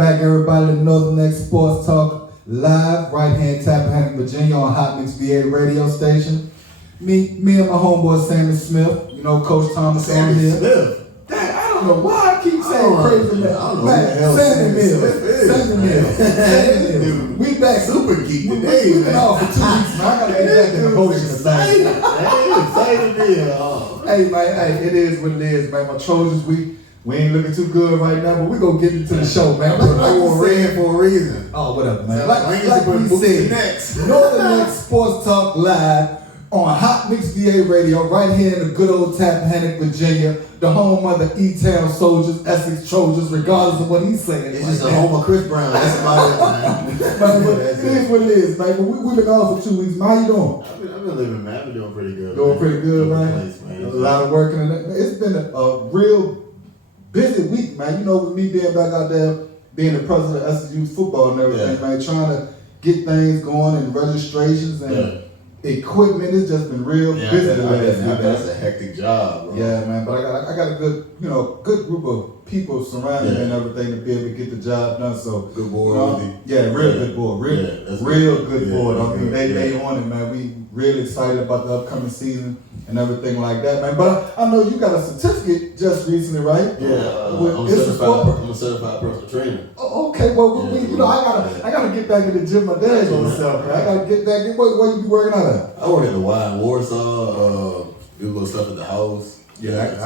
back, everybody, to Northern X Sports Talk live, right here in TappIn, Virginia, on Hot Mix VA radio station. Me and my homeboy Sammy Smith, you know, Coach Thomas on here. Smith. Dang, I don't know why I keep saying crazy man. I don't know. Sammy Mills. We back. Super geek today, We've been off for 2 weeks, man. I gotta get back in the motion of things. Hey, man, hey, it is what it is, man. My Trojans, we ain't looking too good right now, but we gonna get into the show, man. I wore red for a reason. Oh, whatever, man. Like we said, Northern X Sports Talk live on Hot Mix VA Radio, right here in the good old Tappahannock, Virginia, the home of the E-Town Soldiers, Essex Trojans, regardless of what he's saying. It's just the home of Chris Brown. That's about it, man. It is what it is, man. But we've been gone for 2 weeks, man. How you doing? I've been living, man. I've been doing pretty good. Doing pretty good, man. A lot of working. It's been a real busy week, man. You know, with me being back out there, being the president of Essex Youth Football and everything, man, trying to get things going and registrations and equipment. It's just been real busy. That's a hectic job, bro. Yeah, man. But I got a good, good group of people surrounding me and everything to be able to get the job done. So good board, good board, real good board. I mean, they on it, man. We really excited about the upcoming season and everything like that, man. But I know you got a certificate just recently, right? Yeah, I'm a certified personal trainer. Oh, okay, well, I gotta get back in the gym. My dad's on myself, man. I gotta get back in. Where you be working out at? I work at the Y in Warsaw. Do a little stuff at the house. Yeah,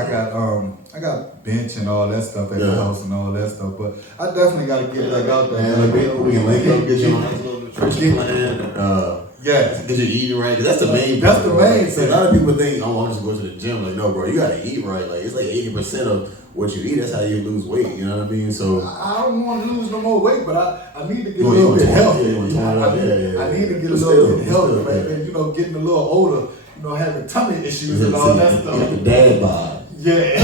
I got bench and all that stuff at the house and all that stuff, but I definitely got to get back out there. Man, we can link up, get you on a little nutrition plan. Get you eating right. Cause that's the main. That's the main thing. A lot of people think, I'm just going to the gym. Like, no, bro, you gotta eat right. Like, it's like 80% of what you eat. That's how you lose weight. You know what I mean? So I don't want to lose no more weight, but I need to get a little bit healthy. I need to get a little bit healthy, man. And getting a little older, having tummy issues and all that stuff. Like a dad bod. Yeah.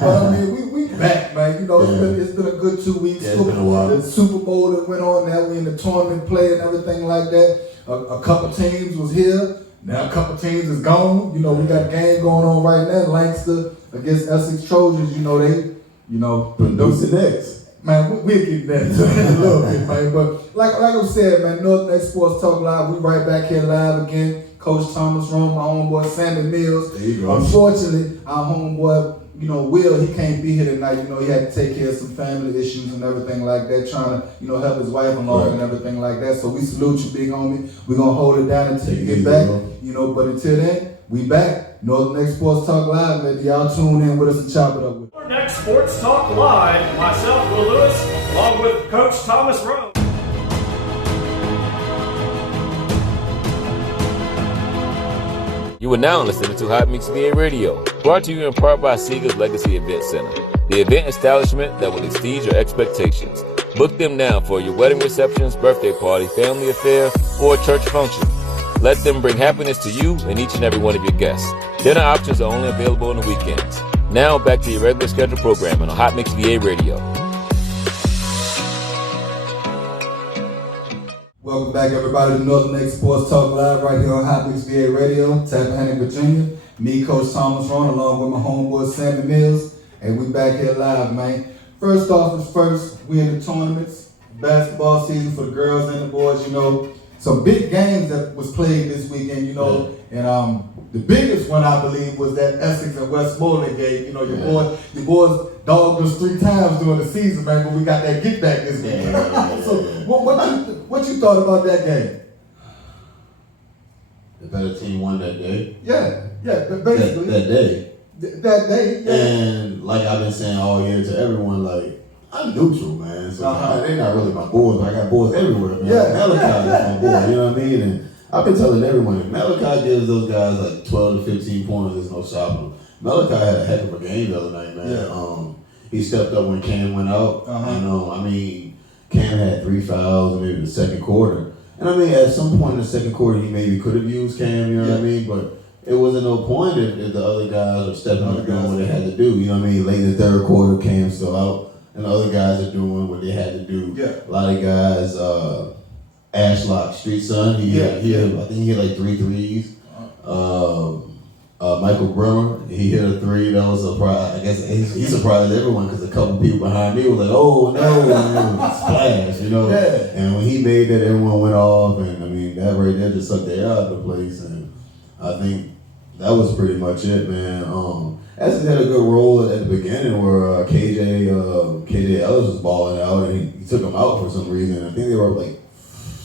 But I mean, we back, man. It's been a good 2 weeks. Yeah, it's been a while. The Super Bowl that went on now, we in the tournament play and everything like that. A couple teams was here. Now a couple teams is gone. We got a game going on right now. Lancaster against Essex Trojans. Produce the next. Man, we'll get that in a little bit, man. But like I said, man, Northern X Sports Talk Live. We right back here live again. Coach Thomas Rome, my homeboy Sammy Mills. There you go. Unfortunately, our homeboy, Will, he can't be here tonight. He had to take care of some family issues and everything like that, trying to, help his wife along and everything like that. So we salute you, big homie. We're going to hold it down until you get back. But until then, we back. Northern X Sports Talk Live, baby. Y'all tune in with us and chop it up with us. Northern X Sports Talk Live, myself, Will Lewis, along with Coach Thomas Rome. You are now listening to Hot Mix VA Radio, brought to you in part by Seeger's Legacy Event Center, the event establishment that will exceed your expectations. Book them now for your wedding receptions, birthday party, family affair, or church function. Let them bring happiness to you and each and every one of your guests. Dinner options are only available on the weekends. Now back to your regular scheduled programming on Hot Mix VA Radio. Welcome back, everybody, to Northern X Sports Talk Live right here on Hot Mix VA Radio, Tappahannock, Virginia. Me, Coach Thomas Ron, along with my homeboy Sammy Mills, and we back here live, man. First off is first, we in the tournaments, basketball season for the girls and the boys. Some big games that was played this weekend, and the biggest one I believe was that Essex and Westmoreland game. Your boys dogged us 3 times during the season, man, but we got that get back this weekend. So what you thought about that game? The better team won that day. Yeah, basically. That day. Yeah. And like I've been saying all year to everyone, like, I'm neutral, man. So they're not really my boys, but I got boys everywhere, man. Malachi is my boy, you know what I mean? And I've been telling everyone, if Malachi gives those guys like 12 to 15 points, there's no stopping them. Malachi had a heck of a game the other night, man. Yeah. He stepped up when Cam went out. Cam had 3 fouls in maybe the second quarter. And at some point in the second quarter, he maybe could have used Cam, you know what I mean? But it wasn't no point if the other guys are stepping up and doing what they had to do, you know what I mean? Late in the third quarter, Cam's still out. And the other guys are doing what they had to do. Yeah. A lot of guys, Ashlock, Street Son, I think he hit like 3 threes. Michael Bremer, he hit a three. That was a surprise. I guess he surprised everyone because a couple people behind me was like, "Oh no!" And it was a splash, Yeah. And when he made that, everyone went off, and I mean that right there just sucked the air out of the place. And I think that was pretty much it, man. Essex had a good role at the beginning where KJ Ellis was balling out, and he took him out for some reason. I think they were like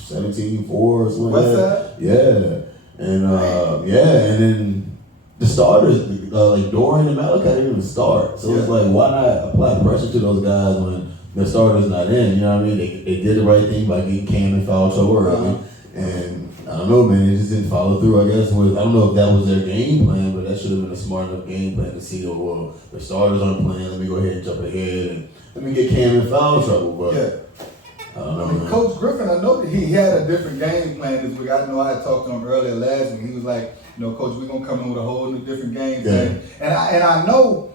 17-4 or something like that. Yeah. And and then the starters like Dorian and Malachi didn't even start. So it's like, why not apply pressure to those guys when the starter's not in? You know what I mean? They did the right thing by getting Cam in foul trouble early, and I don't know, man. They just didn't follow through. I guess I don't know if that was their game plan, but that should have been a smart enough game plan to see, well, the starters aren't playing. Let me go ahead and jump ahead and let me get Cam in foul trouble. But I don't know, man. Coach Griffin, I know that he had a different game plan this week. I know I had talked to him earlier last week. He was like, Coach, we're gonna come in with a whole new different game plan. And I know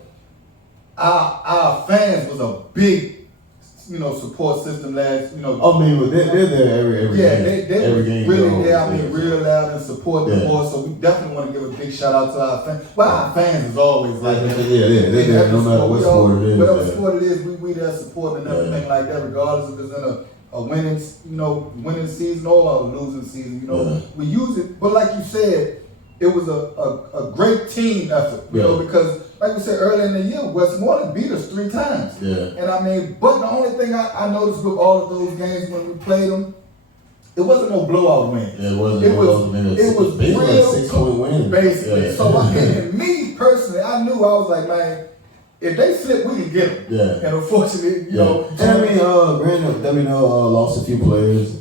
our fans was a big, support system last, Oh man, but they're there every game. They every game. really there. I mean, real loud and support the boys. So we definitely want to give a big shout out to our fans. Well, our fans is always like that. They're there no matter what sport it is. Whatever sport it is, we there supporting and everything like that, regardless if it's in a winning, winning season or a losing season. We use it. But like you said, it was a great team effort. Because like we said earlier in the year, Westmoreland beat us 3 times. And I mean, but the only thing I noticed with all of those games when we played them, it wasn't no blowout win. It wasn't. It was basically real, a 6-point win. Basically. So and me personally, I knew I was like, man, if they slip, we can get them. And unfortunately, And I mean, granted, lost a few players.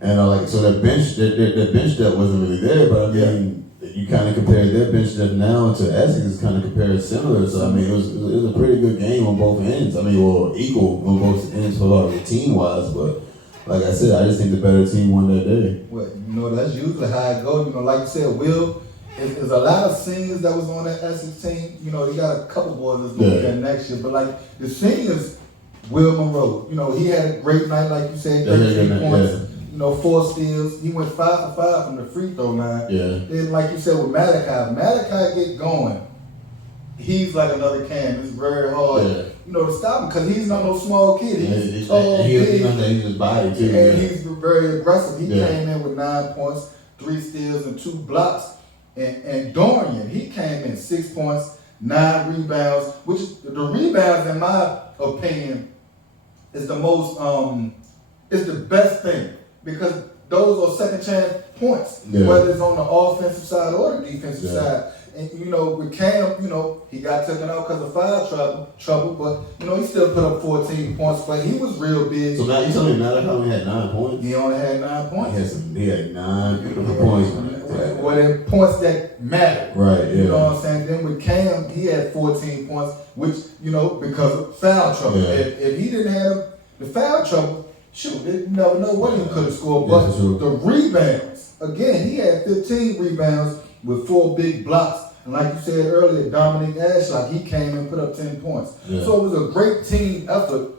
And so their bench depth wasn't really there, but I mean, you kind of compare their bench depth now to Essex is kind of compared similar. So I mean, it was a pretty good game on both ends. I mean, equal on both ends for team wise, but like I said, I just think the better team won that day. Well, that's usually how it goes. Like you said, Will, there's a lot of seniors that was on that Essex team. You got a couple boys that's going to be there next year, but like the seniors, Will Monroe, he had a great night, like you said, 13 points. 4 steals. He went 5 for 5 from the free throw line. Then, like you said, with Malachi get going. He's like another Cam. It's very hard, to stop him because he's not no small kid. He's tall, big, he's his body too. And he's very aggressive. He came in with 9 points, 3 steals, and 2 blocks. And Dorian, he came in 6 points, 9 rebounds. Which the rebounds, in my opinion, is the most is the best thing. Because those are second chance points, whether it's on the offensive side or the defensive side. And with Cam, he got taken out because of foul trouble, but he still put up 14 points. But he was real big. So now you telling me Malachi only had 9 points? He only had 9 points. He had 9 points. Well, they're points that matter. Right. You know what I'm saying? Then with Cam, he had 14 points, which because of foul trouble. If he didn't have the foul trouble. Shoot, you never know what he could have scored. But the rebounds, again, he had 15 rebounds with 4 big blocks. And like you said earlier, Dominic Ashlock, he came and put up 10 points. So it was a great team effort,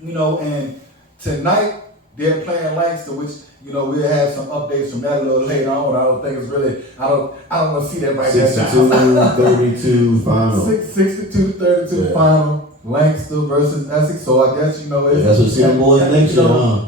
and tonight they're playing Langston, which, we'll have some updates from that a little later on. I don't think it's really, I don't want to see that right now. 62-32 final. 62-32 final. Lancaster versus Essex, so I guess that's what see them boys next year, huh?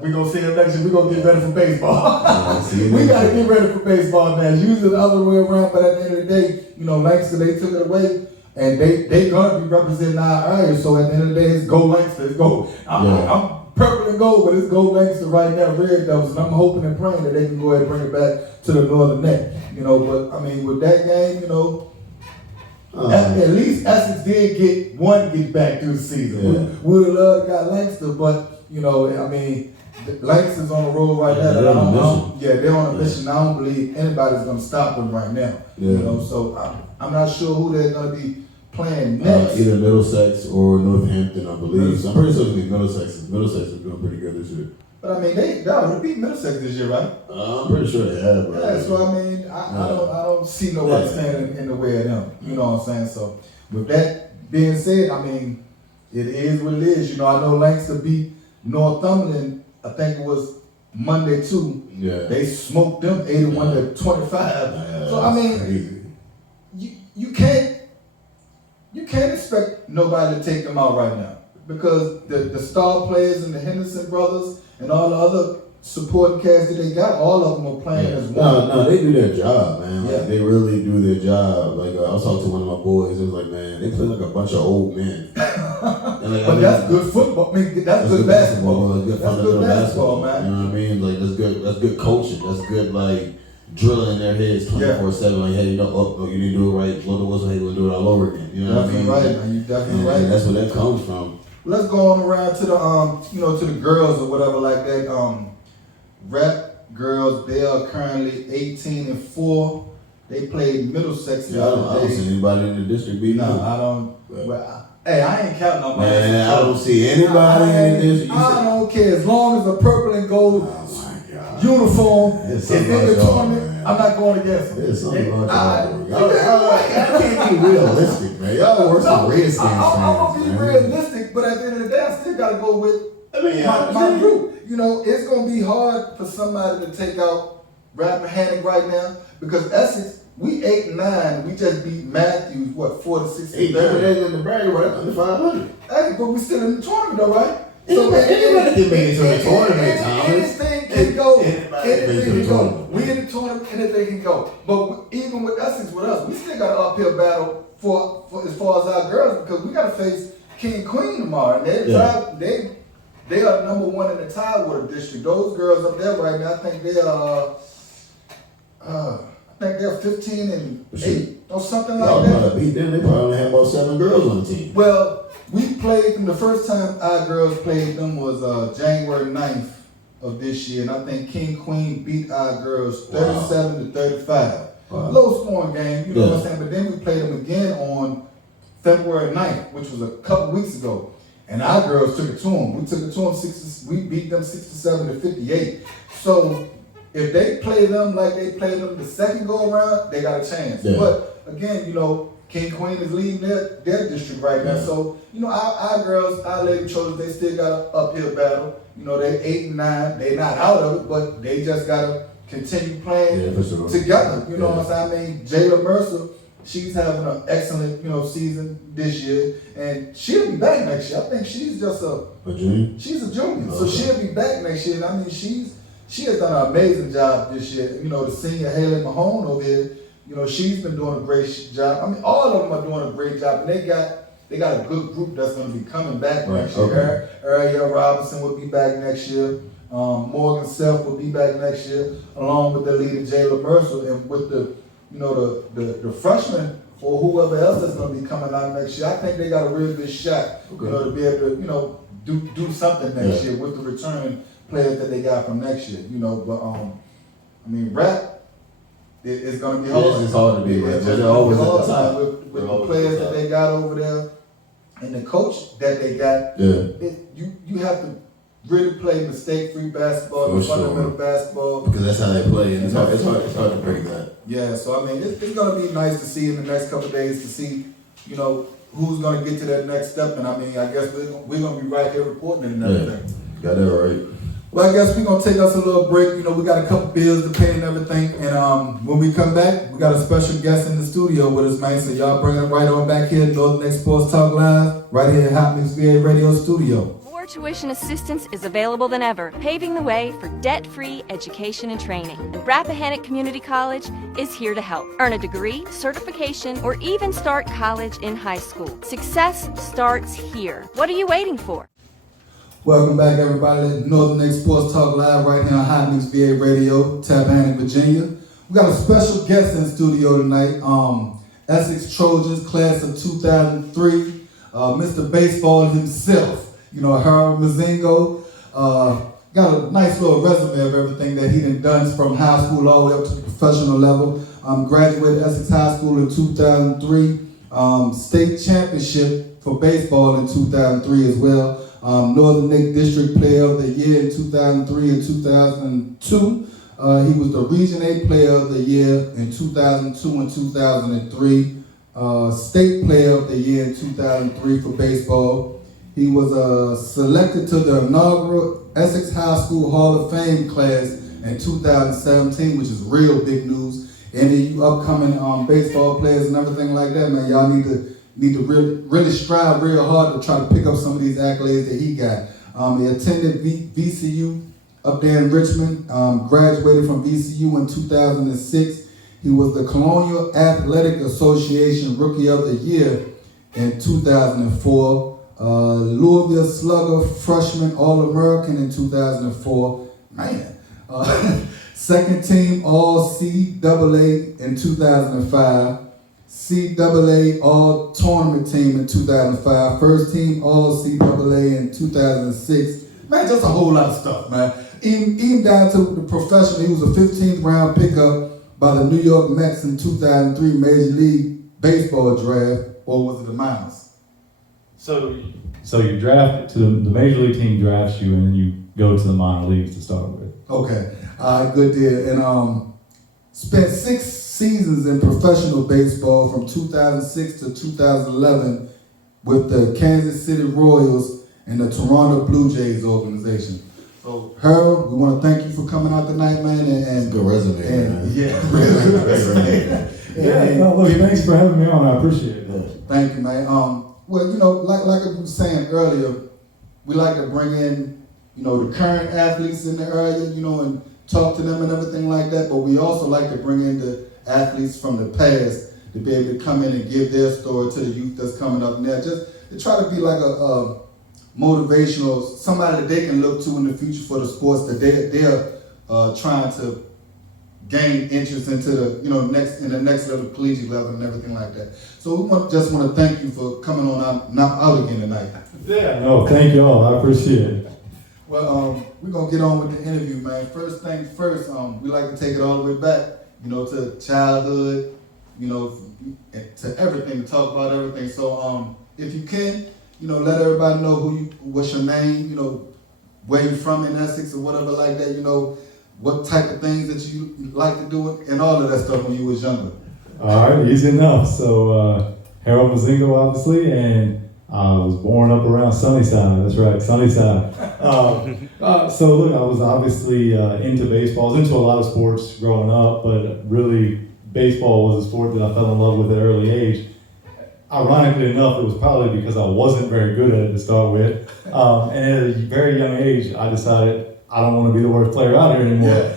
We're gonna see them next year. We're gonna get ready for baseball. We gotta get ready for baseball, man. Usually the other way around, but at the end of the day, Lancaster, they took it away, and they gonna be representing our area. So at the end of the day, it's go Lancaster. It's go. I'm purple and gold, but it's go Lancaster right now, Red Devils, and I'm hoping and praying that they can go ahead and bring it back to the northern neck. But I mean, with that game, at least Essex did get back through the season. We would have loved to got Lancaster, but I mean, Lancaster's on the road right now. They're on a mission. I don't believe anybody's gonna stop them right now. So I'm not sure who they're gonna be playing next. Either Middlesex or Northampton, I believe. So I'm pretty sure it's gonna be Middlesex. Middlesex is doing pretty good this year. But I mean, they already beat Middlesex this year, right? I'm pretty sure they have. So I mean, I don't see nobody standing in the way of them. You know what I'm saying? So with that being said, I mean, it is what it is. I know Lancaster beat Northumberland. I think it was Monday too. Yeah. They smoked them 81-25. So I mean, crazy. you can't expect nobody to take them out right now because the star players and the Henderson brothers and all the other supporting cast that they got, all of them are playing as one. No, they do their job, man. Yeah. Like, they really do their job. Like I was talking to one of my boys. It was like, man, they play like a bunch of old men. And, like, But that's good football. I mean, that's good basketball. Like, good That's good basketball, man. You know what I mean? Like that's good coaching. That's good like drilling in their heads 24/7. Like, hey, no, you didn't do it right. Blow the whistle. Hey, we'll do it all over again. You know what I mean? Right, man. You definitely right. And that's where that comes from. Let's go on around to the to the girls or whatever like that. Rep girls, they are currently 18-4. They played Middlesex the I other don't day. see anybody in the district beating them. No, I don't. Well, hey, I ain't counting on my Man, I don't see anybody in the district. I don't care as long as the purple and gold Oh my God. uniform It's is in something the about y'all, tournament. man. I'm not going against them. There's something about y'all. I Y'all can't be realistic, man. Y'all worse than Redskins I'm fans, gonna be man. realistic, but at the end of the day, I still gotta go with I mean, my group. It's gonna be hard for somebody to take out Rappahannock right now because Essex, we 8-9. We just beat Matthews 4-6. Hey, in the bracket, right? Under 500. Hey, but we still in the tournament, though, right? Anybody can make it to the tournament, Thomas. Anything can go. Anybody Anything can make it to can the go. tournament. We in the tournament, anything can go. But even with Essex, with us, we still got an uphill battle for as far as our girls because we got to face King Queen tomorrow, and they are number one in the Tidewater district. Those girls up there right now, I think they are. They're 15-8 or something Y'all like that. probably beat them. They probably only had about 7 girls on the team. Well, we played them. The first time our girls played them was January 9th of this year, and I think King Queen beat our girls 37-35. Wow. Low scoring game, you know what I'm saying? But then we played them again on February 9th, which was a couple weeks ago. And our girls took it to them. We took it to them we beat them 67-58. So if they play them like they played them the second go around, they got a chance. Yeah. But again, King Queen is leading their district right now. Yeah. So, our girls, our Lady Trojans, they still got an uphill battle. They're 8-9. They're not out of it, but they just gotta continue playing For sure. together. You know what I'm saying? I mean, Jayla Mercer, she's having an excellent, season this year, and she'll be back next year. I think she's just A junior? she's a junior, so Okay. she'll be back next year. And I mean, she has done an amazing job this year. The senior Haley Mahone over here, she's been doing a great job. I mean, all of them are doing a great job, and they got a good group that's going to be coming back next year. Ariel Robinson will be back next year. Morgan Self will be back next year, along with the leader Jayla Mercer, and with the freshmen or whoever else that's going to be coming out next year. I think they got a real good shot, to be able to, do something next year with the returning players that they got from next year. But I mean, rap it's going to be hard. It's hard to be rap. They're always at the top. With the players that they got over there and the coach that they got. Yeah. You have to really play mistake-free basketball, fundamental basketball. Because that's how they play, and it's hard to break that. Yeah, so I mean, it's going to be nice to see in the next couple of days to see, who's going to get to that next step. And I mean, I guess we're going to be right here reporting it and everything. Got that right. Well, I guess we're going to take us a little break. We got a couple bills to pay and everything. And when we come back, we got a special guest in the studio with us, man. So y'all bring it right on back here, Northern X Sports Talk Live, right here at Hot Mix VA Radio Studio. More tuition assistance is available than ever, paving the way for debt-free education and training. And Rappahannock Community College is here to help. Earn a degree, certification, or even start college in high school. Success starts here. What are you waiting for? Welcome back, everybody, to Northern X Sports Talk Live right here on Hot Mix VA Radio, TappIn, Virginia. We got a special guest in the studio tonight, Essex Trojans, class of 2003, Mr. Baseball himself, Harold Mozingo. Got a nice little resume of everything that he done from high school all the way up to the professional level. Graduated Essex High School in 2003, state championship for baseball in 2003 as well. Northern Nick District Player of the Year in 2003 and 2002. He was the Region 8 Player of the Year in 2002 and 2003. State Player of the Year in 2003 for baseball. He was selected to the inaugural Essex High School Hall of Fame class in 2017, which is real big news. Any of you upcoming baseball players and everything like that, man, y'all need to really strive real hard to try to pick up some of these accolades that he got. He attended VCU up there in Richmond, graduated from VCU in 2006. He was the Colonial Athletic Association Rookie of the Year in 2004. Louisville Slugger Freshman All-American in 2004. Man. Second team All-CAA in 2005. CAA All-Tournament team in 2005. First team All-CAA in 2006. Man, just a whole lot of stuff, man. Even down to the professional, he was a 15th round pickup by the New York Mets in 2003 Major League Baseball draft, or was it the Miners? So you draft to the major league team drafts you, and then you go to the minor leagues to start with. Okay, all right, good deal. And spent 6 seasons in professional baseball from 2006 to 2011 with the Kansas City Royals and the Toronto Blue Jays organization. So, Harold, we want to thank you for coming out tonight, man. And Good resume, man. Yeah. Look, thanks for having me on. I appreciate it. Thank you, man. Well, you know, like I was saying earlier, we like to bring in, you know, the current athletes in the area, you know, and talk to them and everything like that. But we also like to bring in the athletes from the past to be able to come in and give their story to the youth that's coming up now. Just to try to be like a motivational, somebody that they can look to in the future for the sports that they're trying to gain interest into the, you know, next level, collegiate level and everything like that. So we just want to thank you for coming on out again tonight. Yeah. No, thank y'all. I appreciate it. Well, we're gonna get on with the interview, man. First things first, we like to take it all the way back, you know, to childhood, you know, to everything, to talk about everything. So if you can, you know, let everybody know what's your name, you know, where you're from in Essex or whatever like that, you know, what type of things that you like to do and all of that stuff when you was younger. All right, easy enough. So Harold Mozingo, obviously, and I was born up around Sunnyside. That's right, Sunnyside. So look, I was obviously into baseball. I was into a lot of sports growing up, but really baseball was a sport that I fell in love with at an early age. Ironically enough, it was probably because I wasn't very good at it to start with. And at a very young age, I decided I don't want to be the worst player out here anymore.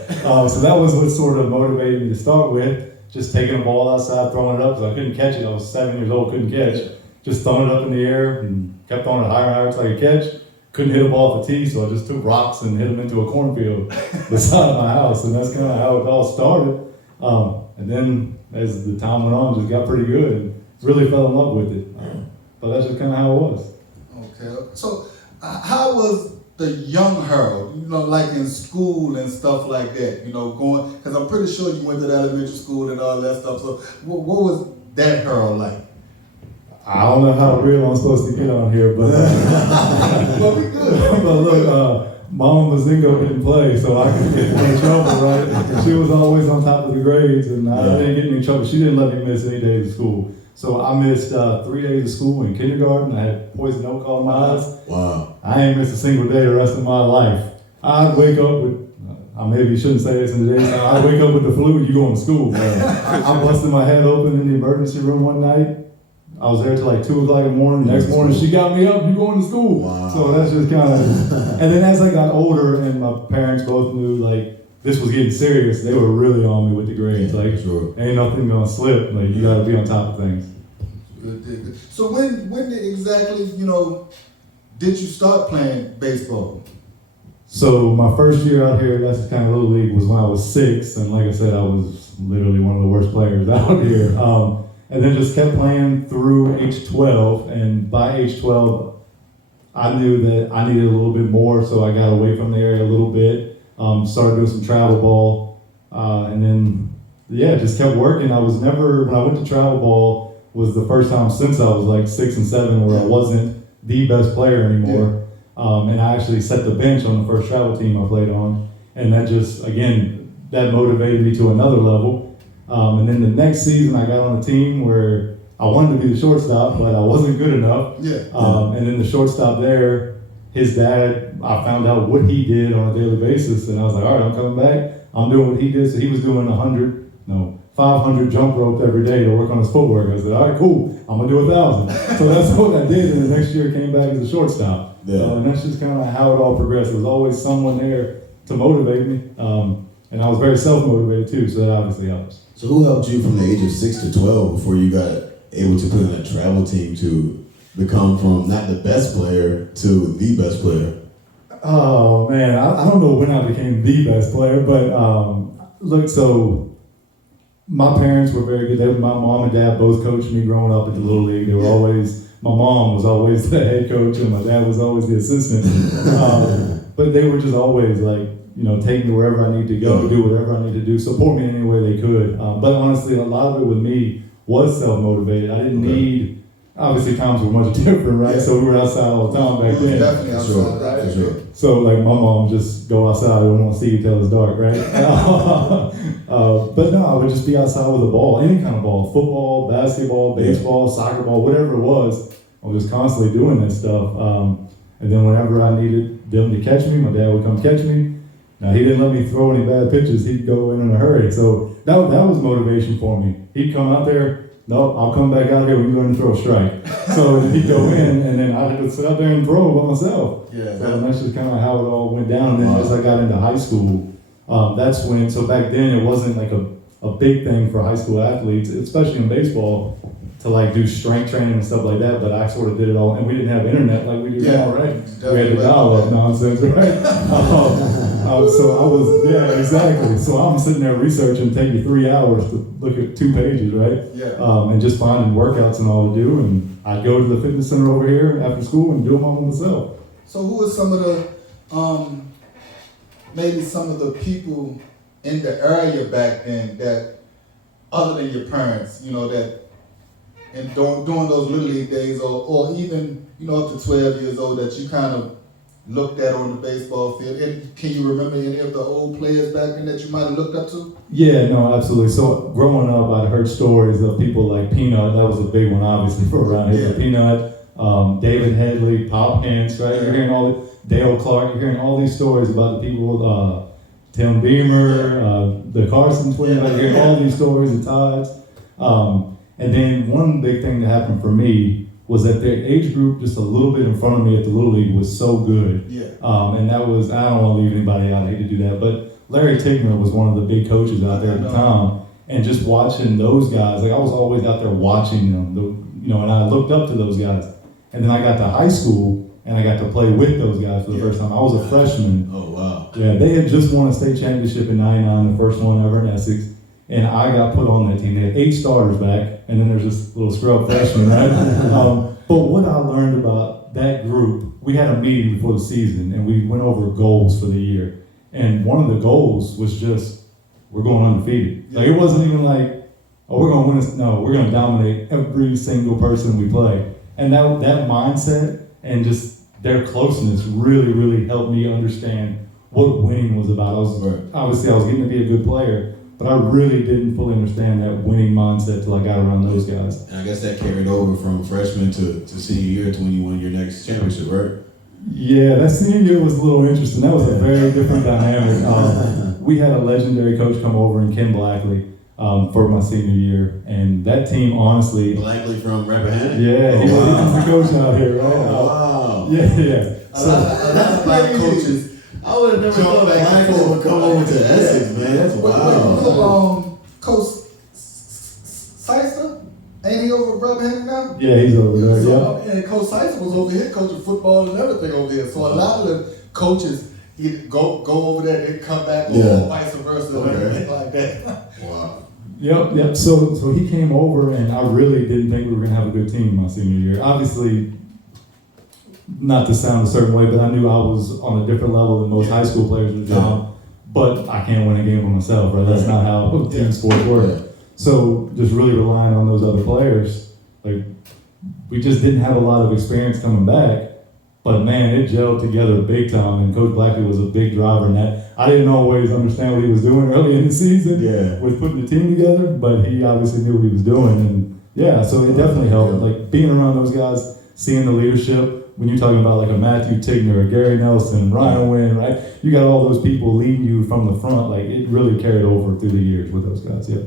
So that was what sort of motivated me to start with. Just taking a ball outside, throwing it up, because I couldn't catch it. I was 7 years old, couldn't catch. Just throwing it up in the air and kept throwing it higher and higher until I could catch. Couldn't hit a ball off the tee, so I just took rocks and hit them into a cornfield beside my house. And that's kind of how it all started. And then as the time went on, just got pretty good and really fell in love with it. But that's just kind of how it was. Okay. So how was the young Harold, you know, like in school and stuff like that, you know, going, because I'm pretty sure you went to the elementary school and all that stuff. So what was that Harold like? I don't know how real I'm supposed to get on here, but Well, we good. but look, Mama Mozingo didn't play, so I could get in trouble, right? And she was always on top of the grades, and I didn't get in trouble. She didn't let me miss any days of school. So I missed 3 days of school in kindergarten. I had poison oak all in my eyes. Wow. I ain't missed a single day the rest of my life. I'd wake up with, I maybe shouldn't say this in the day, I'd wake up with the flu and you going to school. I busted my head open in the emergency room one night. I was there till like 2 o'clock in the morning. Next morning, she got me up, you going to school. Wow. So that's just kind of, and then as I got older and my parents both knew like this was getting serious, they were really on me with the grades. Like, Sure. ain't nothing gonna slip. Like, you gotta be on top of things. Good. So when did exactly, you know, did you start playing baseball? So my first year out here, that's kind of Little League, was when I was 6, and like I said, I was literally one of the worst players out here. And then just kept playing through age 12, and by age 12, I knew that I needed a little bit more, so I got away from the area a little bit, started doing some travel ball, and then, just kept working. I was never, when I went to travel ball, was the first time since I was like 6 and 7 where I wasn't the best player anymore. And I actually set the bench on the first travel team I played on. And that just, again, that motivated me to another level. And then the next season I got on a team where I wanted to be the shortstop, but I wasn't good enough. And then the shortstop there, his dad, I found out what he did on a daily basis, and I was like, all right, I'm coming back. I'm doing what he did. So he was doing 500 jump rope every day to work on his footwork. I said, all right, cool. I'm gonna do 1,000. So that's what I did. And the next year came back as a shortstop. And that's just kind of how it all progressed. There was always someone there to motivate me. And I was very self-motivated too, so that obviously helps. So who helped you from the age of 6 to 12 before you got able to put in a travel team to become from not the best player to the best player? Oh man, I don't know when I became the best player, but look, so my parents were very good. My mom and dad both coached me growing up at the Little League. They were always, my mom was always the head coach and my dad was always the assistant. But they were just always like, take me wherever I need to go, do whatever I need to do, support me in any way they could. But honestly, a lot of it with me was self-motivated. I didn't need, obviously times were much different, right? So we were outside all the time back then. Definitely outside, For sure. So like my mom just go outside, I don't want to see you till it's dark, right? But no, I would just be outside with a ball, any kind of ball, football, basketball, baseball, soccer ball, whatever it was. I was constantly doing that stuff. And then whenever I needed them to catch me, my dad would come catch me. Now he didn't let me throw any bad pitches, he'd go in a hurry. So that was motivation for me. He'd come out there, nope, I'll come back out here when you learn to throw a strike. So he'd go in, and then I had to sit out there and throw by myself. So that's just kind of how it all went down. And then as I got into high school, that's when, so back then it wasn't like a big thing for high school athletes, especially in baseball, to like do strength training and stuff like that, but I sort of did it all, and we didn't have internet like we do now, right? We had to dial-up nonsense, right? So I was, exactly. So I'm sitting there researching, taking 3 hours to look at 2 pages, right? And just finding workouts and all to do, and I'd go to the fitness center over here after school and do them all myself. So who are some of the, maybe some of the people in the area back then that, other than your parents, that, and during those Little League days, or even, up to 12 years old, that you kind of looked at on the baseball field? And can you remember any of the old players back then that you might have looked up to? Yeah, no, absolutely. So growing up, I'd heard stories of people like Peanut. That was a big one, obviously, for around here. Peanut, David Headley, Pop Hance, right? You're hearing all Dale Clark. You're hearing all these stories about the people, Tim Beamer, the Carson twins. You're hearing all these stories, the Tides. And then one big thing that happened for me was that their age group, just a little bit in front of me at the Little League, was so good. And that was, I don't want to leave anybody out, I hate to do that, but Larry Tigner was one of the big coaches out there at the time. And just watching those guys, like I was always out there watching them, and I looked up to those guys. And then I got to high school and I got to play with those guys for the first time. I was a freshman. Oh, wow. Yeah, they had just won a state championship in '99, the first one ever in Essex. And I got put on that team. They had 8 starters back, and then there's this little scrub freshman, right? But what I learned about that group, we had a meeting before the season, and we went over goals for the year. And one of the goals was just, we're going undefeated. Like, it wasn't even like, oh, we're going to win this. No, we're going to dominate every single person we play. And that mindset and just their closeness really, really helped me understand what winning was about. Obviously, I was getting to be a good player, but I really didn't fully understand that winning mindset till I got around those guys. And I guess that carried over from freshman to senior year to when you won your next championship, right? Yeah, that senior year was a little interesting. That was a very different dynamic. We had a legendary coach come over in Ken Blackley for my senior year, and that team, honestly... Blackley from Rappahannock? Yeah, he was the coach out here, right? Wow. Yeah. So, a lot of black coaches... I would have never thought Blackley would come over to Essex, man. That's wild. Coach Sicer, ain't he over at Rappahannock now? Yeah, he's over there. So, and Coach Sicer was over here coaching football and everything over here. So a lot of the coaches either go over there, they come back, or vice versa, or anything like that. Wow. Yep. So he came over, and I really didn't think we were gonna have a good team my senior year. Obviously, not to sound a certain way, but I knew I was on a different level than most high school players at the time. But I can't win a game by myself, right? That's not how team sports work. So just really relying on those other players, like we just didn't have a lot of experience coming back. But man, it gelled together big time, and Coach Blackley was a big driver in that. I didn't always understand what he was doing early in the season with putting the team together, but he obviously knew what he was doing, and Yeah, so it definitely helped. Like being around those guys, seeing the leadership. When you're talking about like a Matthew Tigner, a Gary Nelson, Ryan Wynn, right? You got all those people leading you from the front. Like it really carried over through the years with those guys. Yeah.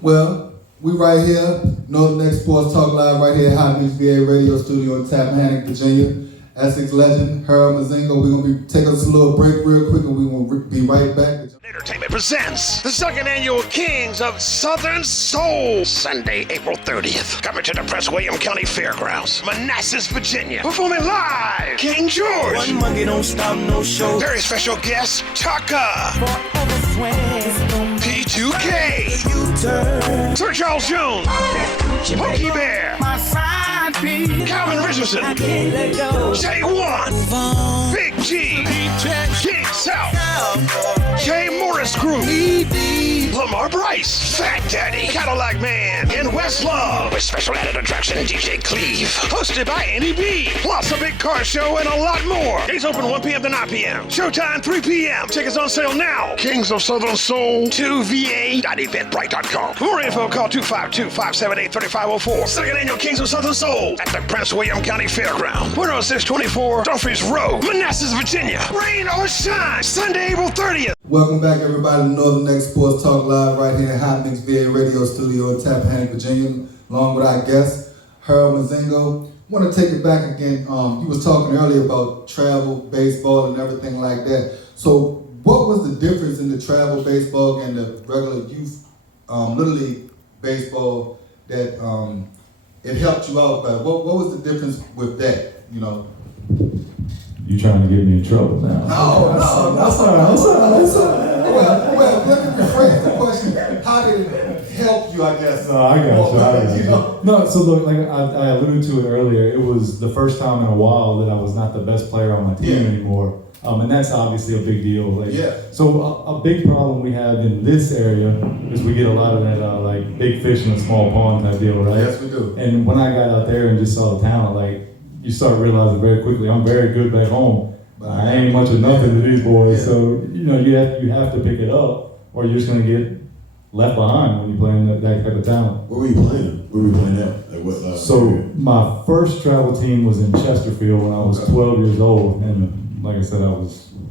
Well, we right here, Northern X Sports Talk Live, right here at Hot Mix VA Radio Studio in TappIn, Virginia. Essex legend Harold Mozingo. We're gonna be taking us a little break real quick, and we will be right back. Entertainment presents the second annual Kings of Southern Soul, Sunday, April 30th. Coming to the Prince William County Fairgrounds, Manassas, Virginia. Performing live, King George. One monkey don't stop no show. Very special guest, Chaka. P2K. Sir Charles Jones. Pokey Bear. Calvin Richardson. J1. Big G. King South. J Morris Group. Lamar Bryce. Fat Daddy. Cadillac Man. And Westlove. With special added attraction, DJ Cleve. Hosted by Andy B. Plus a big car show and a lot more. Days open 1 p.m. to 9 p.m. Showtime 3 p.m. Tickets on sale now. Kings of Southern Soul. 2va.eventbrite.com. For more info, call 252-578-3504. Second annual Kings of Southern Soul at the Prince William County Fairground. 10624 Dumfries Road, Manassas, Virginia. Rain or shine, Sunday, April 30th. Welcome back, everybody, to Northern X Sports Talk Live right here at Hot Mix VA Radio Studio in Tappahannock, Virginia, along with our guest, Harold Mozingo. I want to take it back again. You was talking earlier about travel, baseball, and everything like that. So what was the difference in the travel baseball and the regular youth Little League baseball that it helped you out? But what was the difference with that, you know? You trying to get me in trouble now? No. Well, let me rephrase the question. How did it help you, I guess? No, I got you. No, so look, like I alluded to it earlier, it was the first time in a while that I was not the best player on my team anymore. And that's obviously a big deal. Like, so a big problem we have in this area is we get a lot of that like big fish in a small pond type deal, right? Yes, we do. And when I got out there and just saw the talent, like, you start realizing very quickly, I'm very good back home, but I ain't much of nothing to these boys. So, you know, you have to pick it up, or you're just gonna get left behind when you're playing that type of talent. Where were you playing? Where were you playing at? Like what, so my first travel team was in Chesterfield when I was 12 years old, and like I said,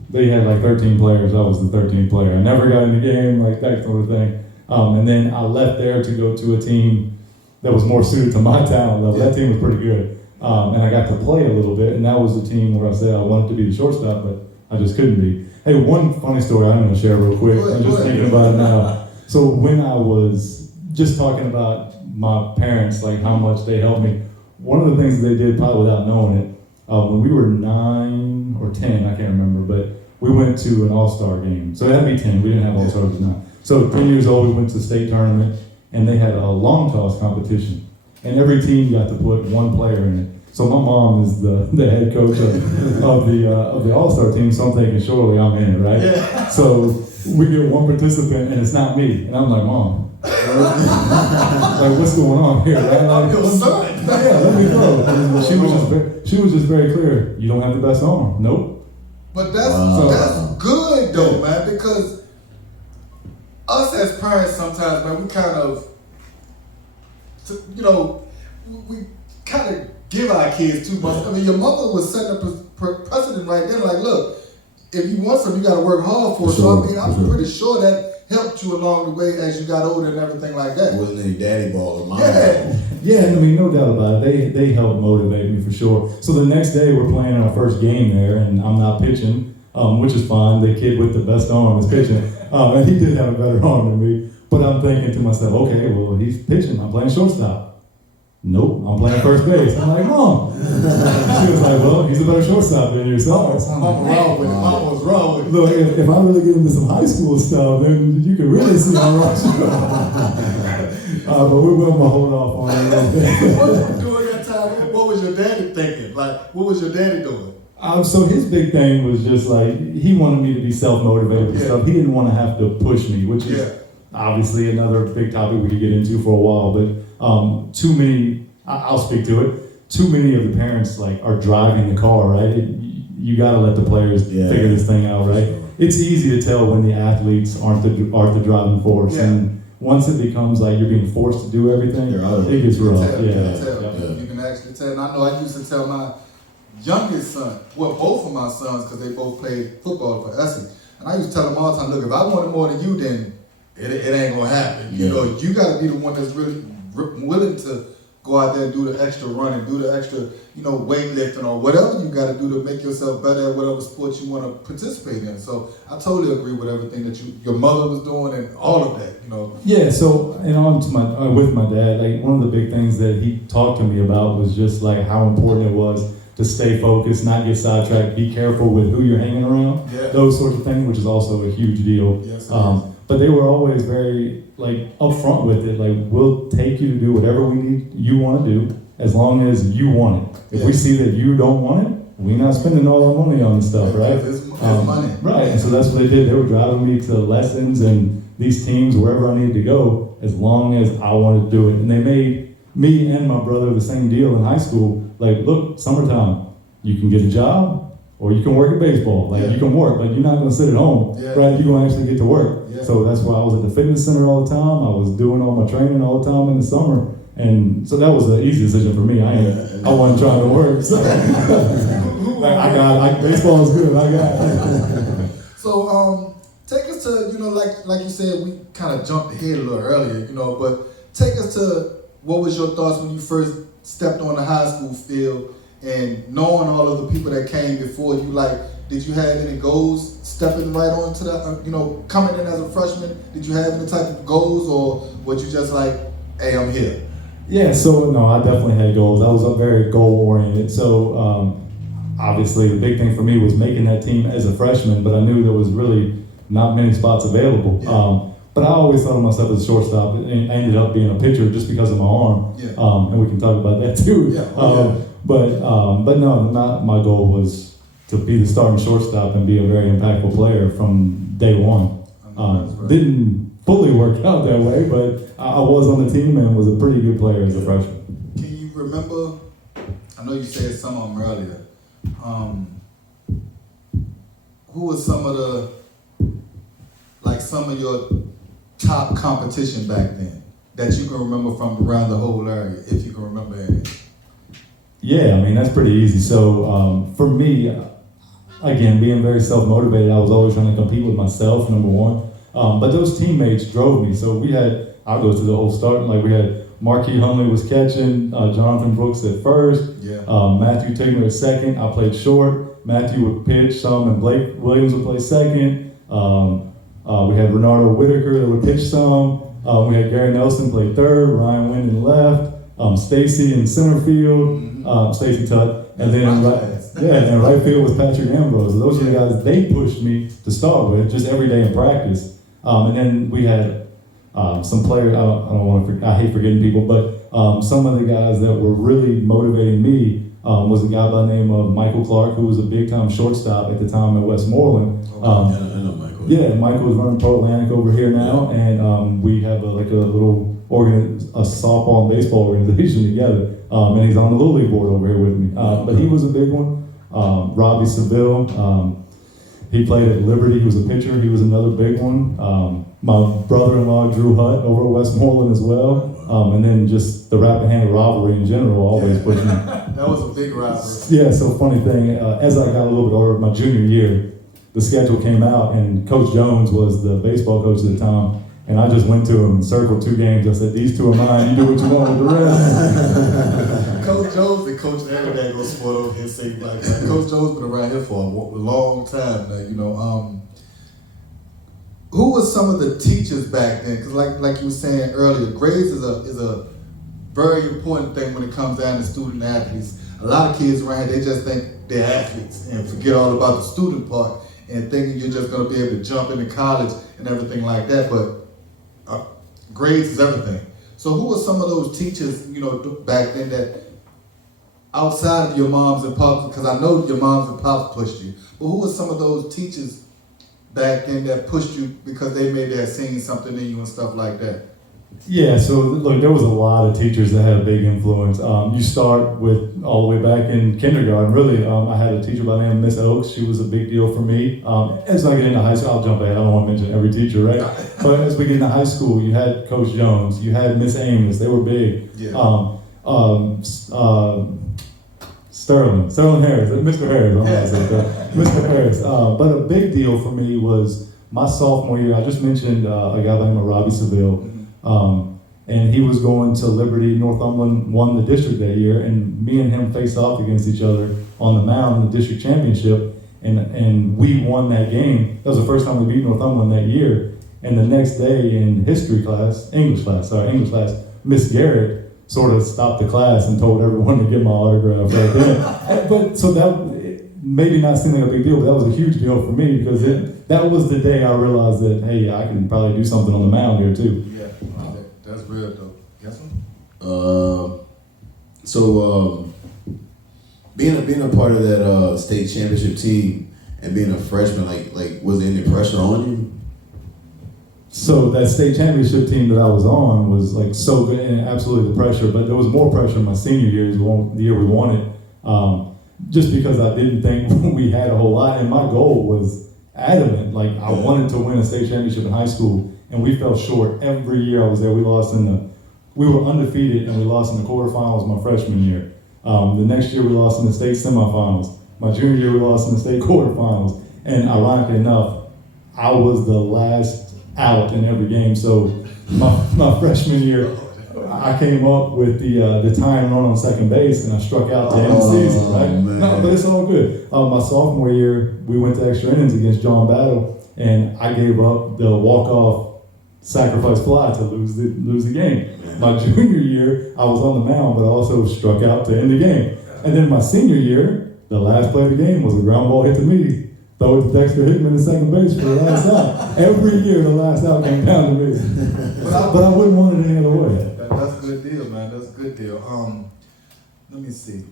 they had like 13 players. I was the 13th player. I never got in the game, like that sort of thing. And then I left there to go to a team that was more suited to my talent level. That team was pretty good. And I got to play a little bit, and that was the team where I said I wanted to be the shortstop, but I just couldn't be. Hey, one funny story I'm going to share real quick. I'm just thinking about it now. So when I was just talking about my parents, like how much they helped me, one of the things that they did, probably without knowing it, when we were 9 or 10, I can't remember, but we went to an all-star game. So that'd be 10. We didn't have all-stars at 9. So 10 years old, we went to the state tournament, and they had a long toss competition. And every team got to put one player in it. So my mom is the head coach of the All-Star team, so I'm thinking, surely I'm in it, right? Yeah. So we get one participant, and it's not me. And I'm like, Mom, like, what's going on here, right? Like, your son. Yeah, let me go. And she was just very clear. You don't have the best arm. Nope. But that's good though, man, because us as parents sometimes, man, we kind of, you know, we kind of give our kids too much. I mean, your mother was setting up a precedent right there. Like, look, if you want something, you got to work hard for it. So I mean, I'm pretty sure that helped you along the way as you got older and everything like that. It wasn't any daddy ball or mom ball. Yeah, I mean, no doubt about it. They helped motivate me for sure. So the next day we're playing our first game there, and I'm not pitching, which is fine. The kid with the best arm is pitching, and he did have a better arm than me. But I'm thinking to myself, okay, well, he's pitching. I'm playing shortstop. Nope, I'm playing first base. I'm like, Mom. She was like, well, he's a better shortstop than you. So Mama was wrong with it. Look, if I really get into some high school stuff, then you can really see how wrong she was. But we will hold off on that. During that time, what was your daddy thinking? Like, what was your daddy doing? So his big thing was just like, he wanted me to be self-motivated and stuff. He didn't want to have to push me, which is obviously another big topic we could get into for a while. But too many, I'll speak to it, too many of the parents like are driving the car, right? You got to let the players figure this thing out, right? It's easy to tell when the athletes aren't the driving force. And once it becomes like you're being forced to do everything, You're out of it gets rough. You Yeah. can tell. Yeah. You can actually tell. And I know I used to tell my youngest son, well, both of my sons, because they both played football for Essex. And I used to tell them all the time, look, if I wanted more than you, then it ain't gonna happen. You know, you gotta be the one that's really willing to go out there and do the extra running, do the extra, weightlifting or whatever you gotta do to make yourself better at whatever sports you wanna participate in. So I totally agree with everything that your mother was doing and all of that, Yeah, so, and on to with my dad, like one of the big things that he talked to me about was just like how important it was to stay focused, not get sidetracked, be careful with who you're hanging around, those sorts of things, which is also a huge deal. Yes, but they were always very like upfront with it. Like, we'll take you to do whatever you want to do, as long as you want it. If we see that you don't want it, we're not spending all our money on this stuff, right? It's money. Right, and so that's what they did. They were driving me to lessons and these teams, wherever I needed to go, as long as I wanted to do it. And they made me and my brother the same deal in high school. Like, look, summertime, you can get a job, or you can work at baseball. Like, you can work, but you're not going to sit at home, right? You're going to actually get to work. So that's why I was at the fitness center all the time. I was doing all my training all the time in the summer. And so that was an easy decision for me. I wasn't trying to work. So baseball is good. I got it. So take us to, like you said, we kind of jumped ahead a little earlier, but take us to what was your thoughts when you first stepped on the high school field and knowing all of the people that came before you. Like, did you have any goals stepping right onto that, coming in as a freshman? Did you have any type of goals, or was you just like, hey, I'm here? Yeah, so no, I definitely had goals. I was very goal-oriented. So obviously the big thing for me was making that team as a freshman, but I knew there was really not many spots available. Yeah. But I always thought of myself as a shortstop. I ended up being a pitcher just because of my arm. Yeah. And we can talk about that too. Yeah. But no, not my goal was to be the starting shortstop and be a very impactful player from day one. Right. Didn't fully work out that way, but I was on the team and was a pretty good player as a freshman. Can you remember, I know you said some of them earlier, who was some of your top competition back then that you can remember from around the whole area, if you can remember any? Yeah, I mean, that's pretty easy. So for me, again, being very self-motivated, I was always trying to compete with myself, number one. But those teammates drove me. So I'll go through the whole start. Like, we had Marquis Hunley was catching, Jonathan Brooks at first, Matthew Tigner at second. I played short. Matthew would pitch some, and Blake Williams would play second. We had Renardo Whitaker that would pitch some. We had Gary Nelson play third, Ryan Winden left, Stacy in center field, Stacy Tutt, and then and right field was Patrick Ambrose. Those are the guys they pushed me to start with, just every day in practice. And then we had some players. I hate forgetting people, but some of the guys that were really motivating me was a guy by the name of Michael Clark, who was a big-time shortstop at the time at Westmoreland. I know Michael. Yeah, Michael's running Pro Atlantic over here now, and we have a little softball and baseball organization together. And he's on the Little League board over here with me. But he was a big one. Robbie Seville, he played at Liberty. He was a pitcher. He was another big one. My brother-in-law, Drew Hutt, over at Westmoreland as well. And then just the Rappahannock rivalry in general always pushed me. That was a big rivalry. Yeah, so funny thing, as I got a little bit older, my junior year, the schedule came out, and Coach Jones was the baseball coach at the time, and I just went to him and circled 2 games. I said, these 2 are mine, you do what you want with the rest. Coach Jones and Coach Aaron that goes sport over here, say like that. Coach Jones been around here for a long time now, Who was some of the teachers back then? Because like you were saying earlier, grades is a very important thing when it comes down to student athletes. A lot of kids around here, they just think they're athletes and forget all about the student part and thinking you're just going to be able to jump into college and everything like that. But grades is everything. So who were some of those teachers, back then that outside of your moms and pops, because I know your moms and pops pushed you, but who were some of those teachers back then that pushed you because they maybe had seen something in you and stuff like that? Yeah, so look, there was a lot of teachers that had a big influence. You start with all the way back in kindergarten, really. I had a teacher by the name of Miss Oaks. She was a big deal for me. As I get into high school, I'll jump ahead. I don't want to mention every teacher, right? But as we get into high school, you had Coach Jones, you had Miss Amos. They were big. Yeah. Sterling Harris, Mr. Harris, Mr. Harris. But a big deal for me was my sophomore year. I just mentioned a guy by the name of Robbie Seville. And he was going to Liberty. Northumberland won the district that year, and me and him faced off against each other on the mound in the district championship, and we won that game. That was the first time we beat Northumberland that year. And the next day in English class, Miss Garrett sort of stopped the class and told everyone to get my autograph right then. But so that maybe not seem like a big deal, but that was a huge deal for me because that was the day I realized that, hey, I can probably do something on the mound here too. Yeah. That's real though. Yes, being a part of that state championship team and being a freshman, like was there any pressure on you? So that state championship team that I was on was like so good, and absolutely the pressure. But there was more pressure in my senior year, the year we won it, just because I didn't think we had a whole lot, and my goal was adamant. Like I wanted to win a state championship in high school. And we fell short every year I was there. We were undefeated and we lost in the quarterfinals my freshman year. The next year we lost in the state semifinals. My junior year we lost in the state quarterfinals. And ironically enough, I was the last out in every game. So my freshman year, I came up with the tying run on second base and I struck out to end the season, right? No, but it's all good. My sophomore year, we went to extra innings against John Battle and I gave up the walk-off sacrifice fly to lose the game. My junior year, I was on the mound, but I also struck out to end the game. And then my senior year, the last play of the game was a ground ball hit to me. Throw it to Dexter Hickman in second base for the last out. Every year, the last out came down to me. But I wouldn't want it any other way. That's a good deal, man. That's a good deal. Let me see.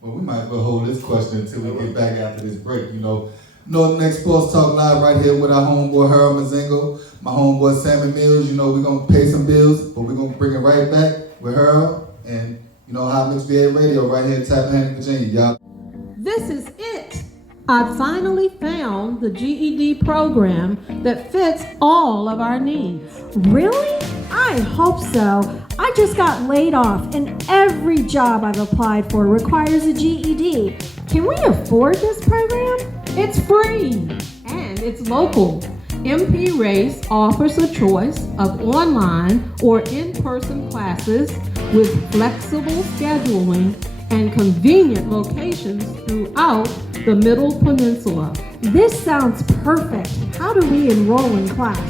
Well, we might as well hold this question until we get back after this break. Northern Next Sports Talk Live right here with our homeboy Harold Mozingo, my homeboy Sammy Mills. We're going to pay some bills, but we're going to bring it right back with Harold and, Hot Mix VA Radio right here in TappIn, Virginia, y'all. This is it. I finally found the GED program that fits all of our needs. Really? I hope so. I just got laid off and every job I've applied for requires a GED. Can we afford this program? It's free and it's local. MP Race offers a choice of online or in-person classes with flexible scheduling and convenient locations throughout the Middle Peninsula. This sounds perfect. How do we enroll in class?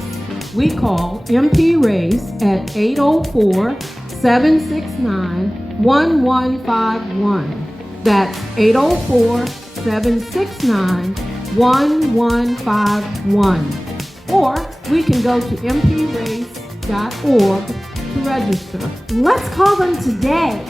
We call MP Race at 804-769-1151. That's 804-769-1151. Or we can go to mprace.org to register. Let's call them today.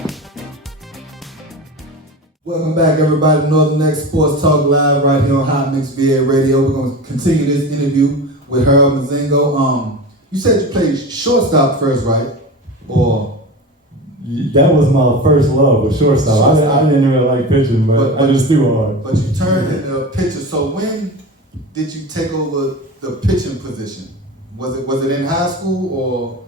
Welcome back, everybody, to Northern Next Sports Talk Live right here on Hot Mix VA Radio. We're going to continue this interview with Harold Mozingo. You said you played shortstop first, right? Or that was my first love with shortstop. I didn't really like pitching, but I just threw hard. But you turned into a pitcher. So when did you take over the pitching position? Was it in high school or?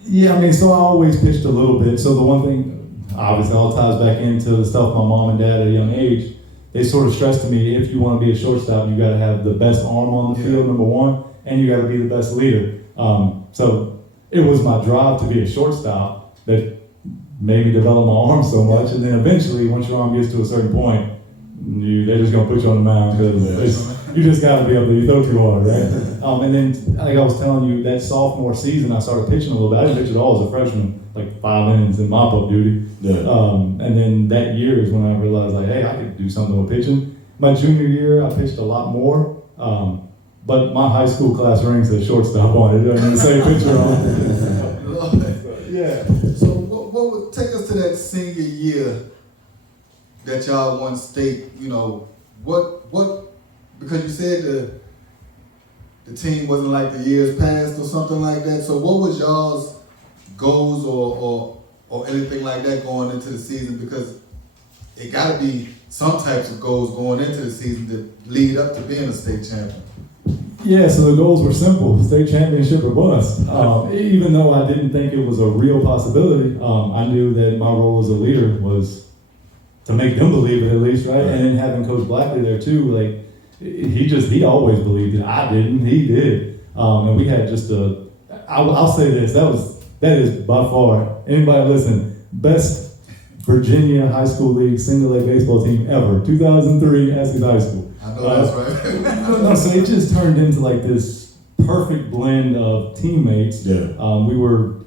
Yeah, so I always pitched a little bit. So the one thing, obviously, all ties back into the stuff my mom and dad at a young age. They sort of stressed to me, if you want to be a shortstop, you got to have the best arm on the field, number one, and you got to be the best leader. So it was my drive to be a shortstop that made me develop my arm so much. And then eventually, once your arm gets to a certain point, they're just going to put you on the mound because you just got to be able to throw too hard, right? And then, like I was telling you, that sophomore season, I started pitching a little bit. I didn't pitch at all as a freshman, like 5 innings in mop-up duty. Yeah. And then that year is when I realized, like, hey, I could do something with pitching. My junior year, I pitched a lot more. But my high school class ring said shortstop on it. And the same picture on it. Yeah. So what would take us to that senior year that y'all won state? What because you said the team wasn't like the years past or something like that. So what was y'all's goals or anything like that going into the season? Because it got to be some types of goals going into the season to lead up to being a state champion. Yeah, so the goals were simple: state championship or bust. Even though I didn't think it was a real possibility, I knew that my role as a leader was to make them believe it at least, right? And then having Coach Blackley there too, like he always believed it. I didn't, he did. And we had just I'll say this: that is by far, anybody listen, best Virginia High School League single A baseball team ever. 2003 Essex High School. I know that's right. No, so it just turned into like this perfect blend of teammates. Yeah. We were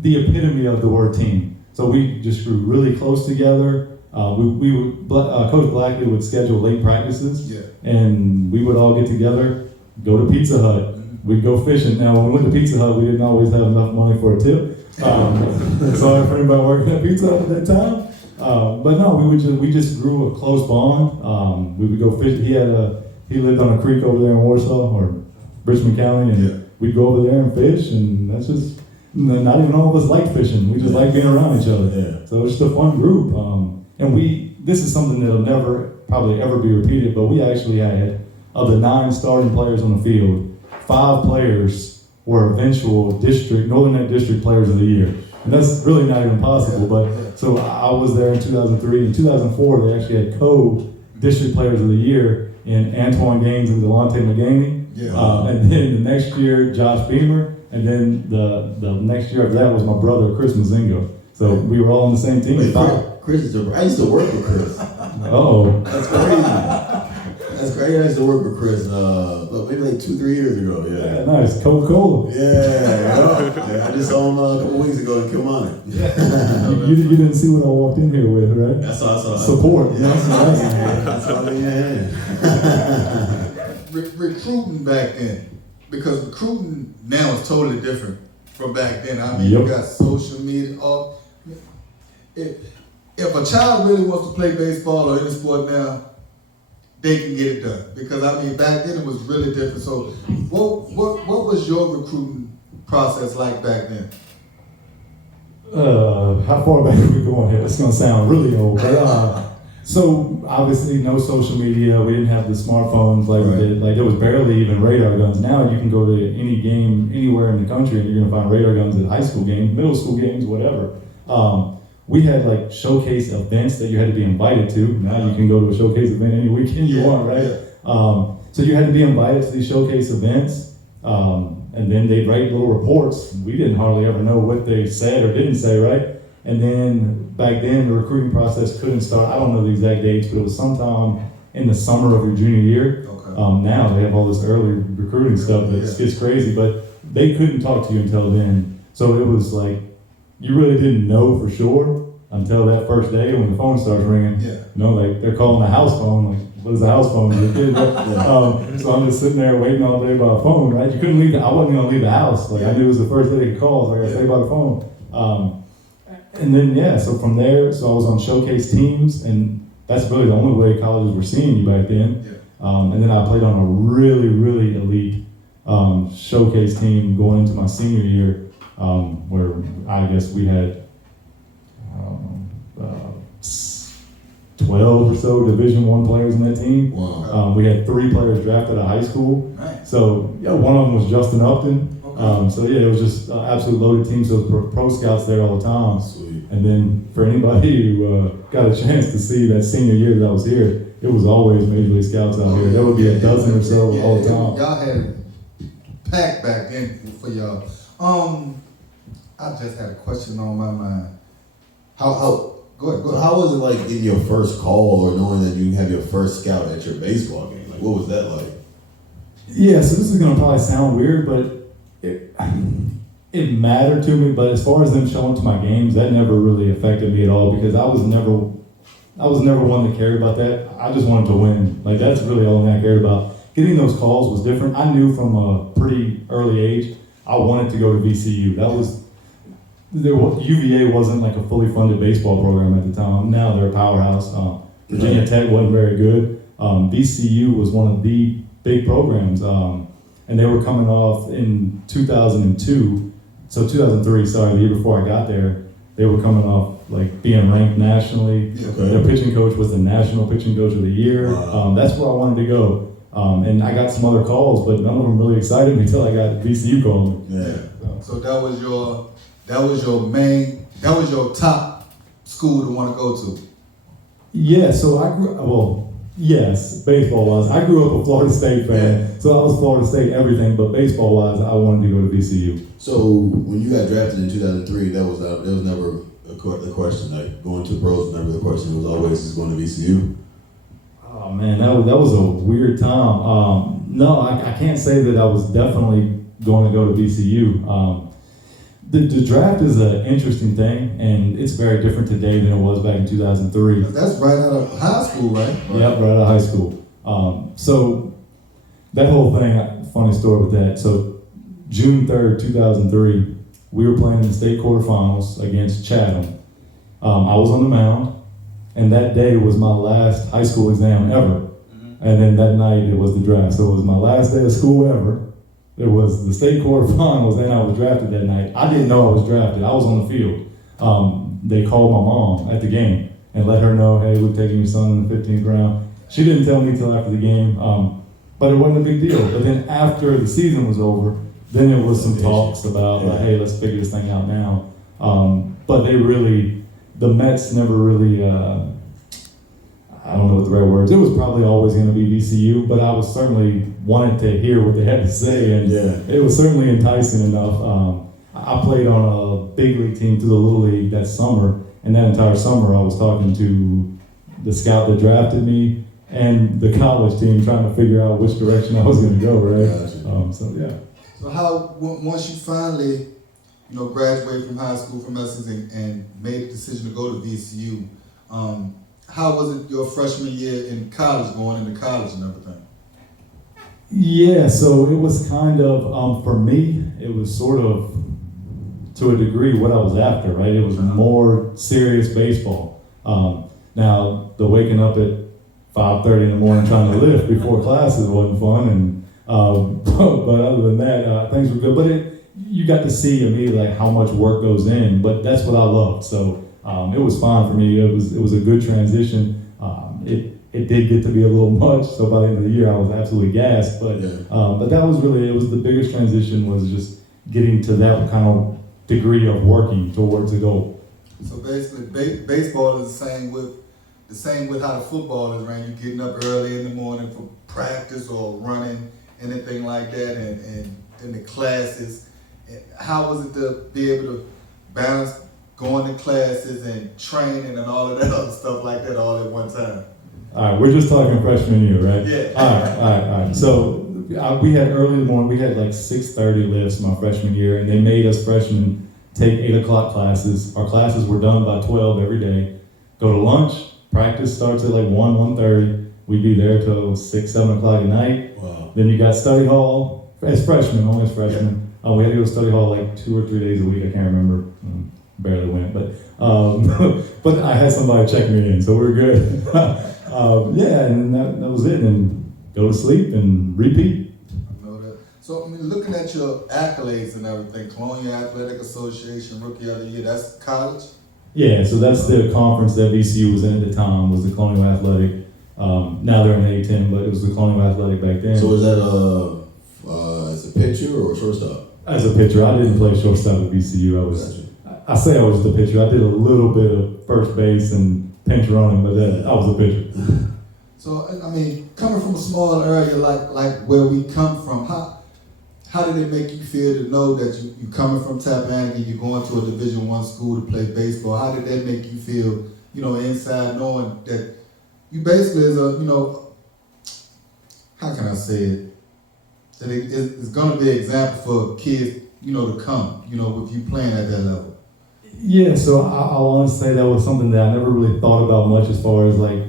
the epitome of the word team. So we just grew really close together. Coach Blackley would schedule late practices, and we would all get together, go to Pizza Hut. We'd go fishing. Now, when we went to Pizza Hut, we didn't always have enough money for a tip. Sorry for anybody working at Pizza Hut at that time. But no, we just grew a close bond. We would go fish. He lived on a creek over there in Warsaw or Richmond County, and we'd go over there and fish. And that's just not even all of us like fishing. We just like being around each other. Yeah. So it's just a fun group. And this is something that'll never probably ever be repeated. But we actually had, of the 9 starting players on the field, 5 players were eventual Northern Net District Players of the Year. And that's really not even possible. But so I was there in 2003. In 2004, they actually had co-District Players of the Year in Antoine Gaines and Delonte McGaney. And then the next year, Josh Beamer. And then the next year after that was my brother, Chris Mozingo. So we were all on the same team. Wait, Chris I used to work with Chris. Oh. That's crazy. That's great. I used to work with Chris, but maybe like 2-3 years ago. Yeah. Nice. Coca-Cola. Yeah. I just saw him a couple weeks ago in Kilmarnock. You didn't see what I walked in here with, right? I saw. Support. Yeah, that's all in Recruiting back then, because recruiting now is totally different from back then. I mean, Yep. You got social media. If a child really wants to play baseball or any sport now, they can get it done. Because I mean, back then it was really different. So, what was your recruiting process like back then? How far back are we going here? It's gonna sound really old, but so obviously no social media. We didn't have the smartphones like we did. Like there was barely even radar guns. Now you can go to any game anywhere in the country and you're gonna find radar guns at high school games, middle school games, whatever. We had like showcase events that you had to be invited to. Now you can go to a showcase event any weekend you want, right? So you had to be invited to these showcase events, and then they'd write little reports. We didn't hardly ever know what they said or didn't say, right? And then back then the recruiting process couldn't start. I don't know the exact dates, but it was sometime in the summer of your junior year. Now they have all this early recruiting stuff that gets crazy, but they couldn't talk to you until then. So it was like, you really didn't know for sure until that first day when the phone starts ringing. You know, like they're calling the house phone. Like, what is the house phone? So I'm just sitting there waiting all day by the phone, right? You couldn't leave. I wasn't gonna leave the house. Like I knew it was the first day they could call, so I gotta stay by the phone. And then so from there, so I was on showcase teams, and that's really the only way colleges were seeing you back then. And then I played on a really, really elite showcase team going into my senior year. Where I guess we had 12 or so Division I players in that team. Wow. We had 3 players drafted out of high school. So one of them was Justin Upton. It was just an absolute loaded team. So pro scouts there all the time. Sweet. And then for anybody who got a chance to see that senior year that I was here, it was always Major League Scouts out here. There would be a dozen or so all the time. Y'all had it packed back then for y'all. I just had a question on my mind. Go ahead. So how was it like in your first call or knowing that you have your first scout at your baseball game? Like, what was that like? Yeah, so this is gonna probably sound weird, but it mattered to me. But as far as them showing to my games, that never really affected me at all because I was never one that cared about that. I just wanted to win. Like that's really all I cared about. Getting those calls was different. I knew from a pretty early age I wanted to go to VCU. UVA wasn't like a fully funded baseball program at the time. Now they're a powerhouse. Virginia Tech wasn't very good. VCU was one of the big programs. And they were coming off in 2002, so 2003, sorry, the year before I got there, they were coming off like being ranked nationally. Okay. Their pitching coach was the national pitching coach of the year. Wow. That's where I wanted to go. And I got some other calls, but none of them really excited me until I got VCU calling me. Yeah. So that was your top school to want to go to. Yeah, so yes, baseball-wise. I grew up a Florida State fan, so I was Florida State everything, but baseball-wise, I wanted to go to VCU. So when you got drafted in 2003, that was never the question. Like going to the pros was never the question. It was always just going to VCU. Oh man, that was a weird time. No, I can't say that I was definitely going to go to VCU. The draft is an interesting thing, and it's very different today than it was back in 2003. That's right out of high school, right? Yep, right out of high school. So that whole thing, funny story with that. So June 3rd, 2003, we were playing in the state quarterfinals against Chatham. I was on the mound, and that day was my last high school exam ever. And then that night it was the draft. So it was my last day of school ever. It was the state quarterfinals, and I was drafted that night. I didn't know I was drafted. I was on the field. They called my mom at the game and let her know, hey, we're taking your son in the 15th round. She didn't tell me until after the game, but it wasn't a big deal. But then after the season was over, then there was some talks about, like, hey, let's figure this thing out now. But the Mets never really, I don't know what the right words. It was probably always going to be VCU, but I was certainly wanted to hear what they had to say, and it was certainly enticing enough. I played on a big league team through the Little League that summer, and that entire summer I was talking to the scout that drafted me and the college team trying to figure out which direction I was going to go, right? Gotcha. So how, once you finally, graduated from high school from Essex and made a decision to go to VCU, how was it your freshman year in college, going into college and everything? Yeah, so it was kind of, for me, it was sort of, to a degree, what I was after, right? It was more serious baseball. Now, the waking up at 5:30 in the morning trying to lift before classes wasn't fun, and but other than that, things were good. But you got to see immediately like how much work goes in, but that's what I loved. So it was fine for me. It was a good transition. It did get to be a little much, so by the end of the year I was absolutely gassed. But that was really, it was the biggest transition was just getting to that kind of degree of working towards a goal. So basically, baseball is the same with how the football is, right? You getting up early in the morning for practice or running, anything like that, and in the classes. How was it to be able to balance going to classes and training and all of that other stuff like that all at one time? All right, we're just talking freshman year, right? Yeah. All right. So we had early in the morning, we had like 6:30 lifts my freshman year, and they made us freshmen take 8 o'clock classes. Our classes were done by 12 every day. Go to lunch, practice starts at like 1:30. We'd be there till 6, 7 o'clock at night. Wow. Then you got study hall, as freshmen, only as freshmen. We had to go to study hall like 2 or 3 days a week, I can't remember. Barely went, but but I had somebody check me in, so we were good. And that was it. And go to sleep and repeat. I know that. So I mean, looking at your accolades and everything, Colonial Athletic Association Rookie of the Year, that's college? Yeah, so that's the conference that VCU was in at the time, was the Colonial Athletic. Now they're in A10, but it was the Colonial Athletic back then. So is that as a pitcher or a shortstop? As a pitcher, I didn't play shortstop at VCU. I say I was the pitcher. I did a little bit of first base and pinch running, but I was a pitcher. So I mean, coming from a small area like where we come from, how did it make you feel to know that you coming from TappIn and you're going to a Division I school to play baseball? How did that make you feel, inside knowing that you basically is how can I say it? That it's going to be an example for kids, to come, with you playing at that level. Yeah, so I'll honestly say that was something that I never really thought about much as far as like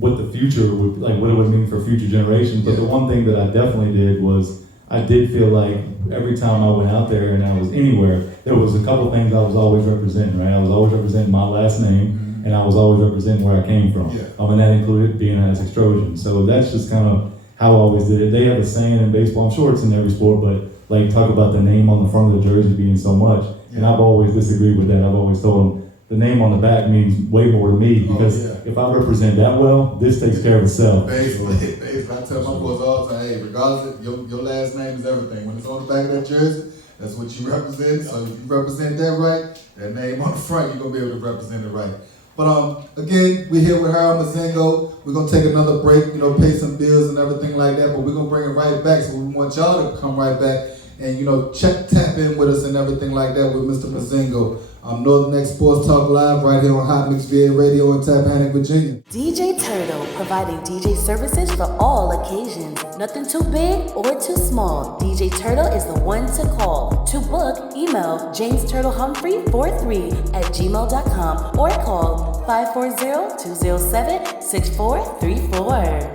what the future would, like what it would mean for future generations. But the one thing that I definitely did was I did feel like every time I went out there and I was anywhere, there was a couple things I was always representing, right? I was always representing my last name, and I was always representing where I came from. Yeah. And that included being an Essex Trojan. So that's just kind of how I always did it. They have a saying in baseball, I'm sure it's in every sport, but like talk about the name on the front of the jersey being so much. And I've always disagreed with that. I've always told them the name on the back means way more to me because if I represent that well, this takes care of itself. Basically, I tell my boys all the time, hey, regardless, your last name is everything. When it's on the back of that jersey, that's what you represent. So if you represent that right, that name on the front, you're gonna be able to represent it right. But again, we're here with Harold Mozingo. We're gonna take another break, pay some bills and everything like that. But we're gonna bring it right back. So we want y'all to come right back and tap in with us and everything like that with Mr. Mozingo. Northern X Sports Talk Live right here on Hot Mix VA Radio in TappIn, Virginia. DJ Turtle, providing DJ services for all occasions. Nothing too big or too small. DJ Turtle is the one to call. To book, email jamesturtlehumphrey43@gmail.com or call 540-207-6434.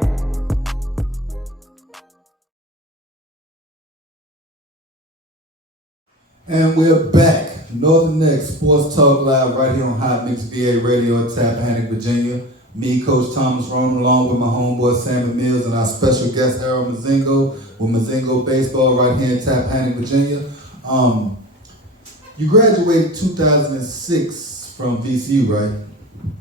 And we're back. Northern X Sports Talk Live right here on Hot Mix VA Radio in Tappahannock, Virginia. Me, Coach Thomas Roan, along with my homeboy Sammy Mills and our special guest Harold Mozingo with Mozingo Baseball right here in Tappahannock, Virginia. You graduated 2006 from VCU, right?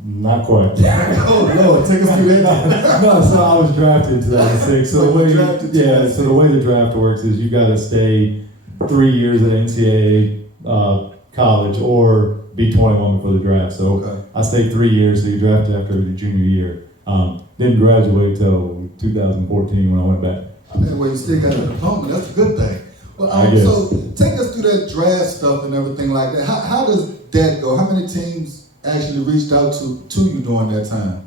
Not quite. Oh Lord, take us through that. No, so I was drafted in 2006. So the way the draft works is you got to stay 3 years at NCAA college or be 21 before the draft. So I stayed 3 years, so you drafted after the junior year. Didn't graduate till 2014 when I went back. Well, you still got a diploma. That's a good thing. Well, so take us through that draft stuff and everything like that. How does that go? How many teams actually reached out to you during that time?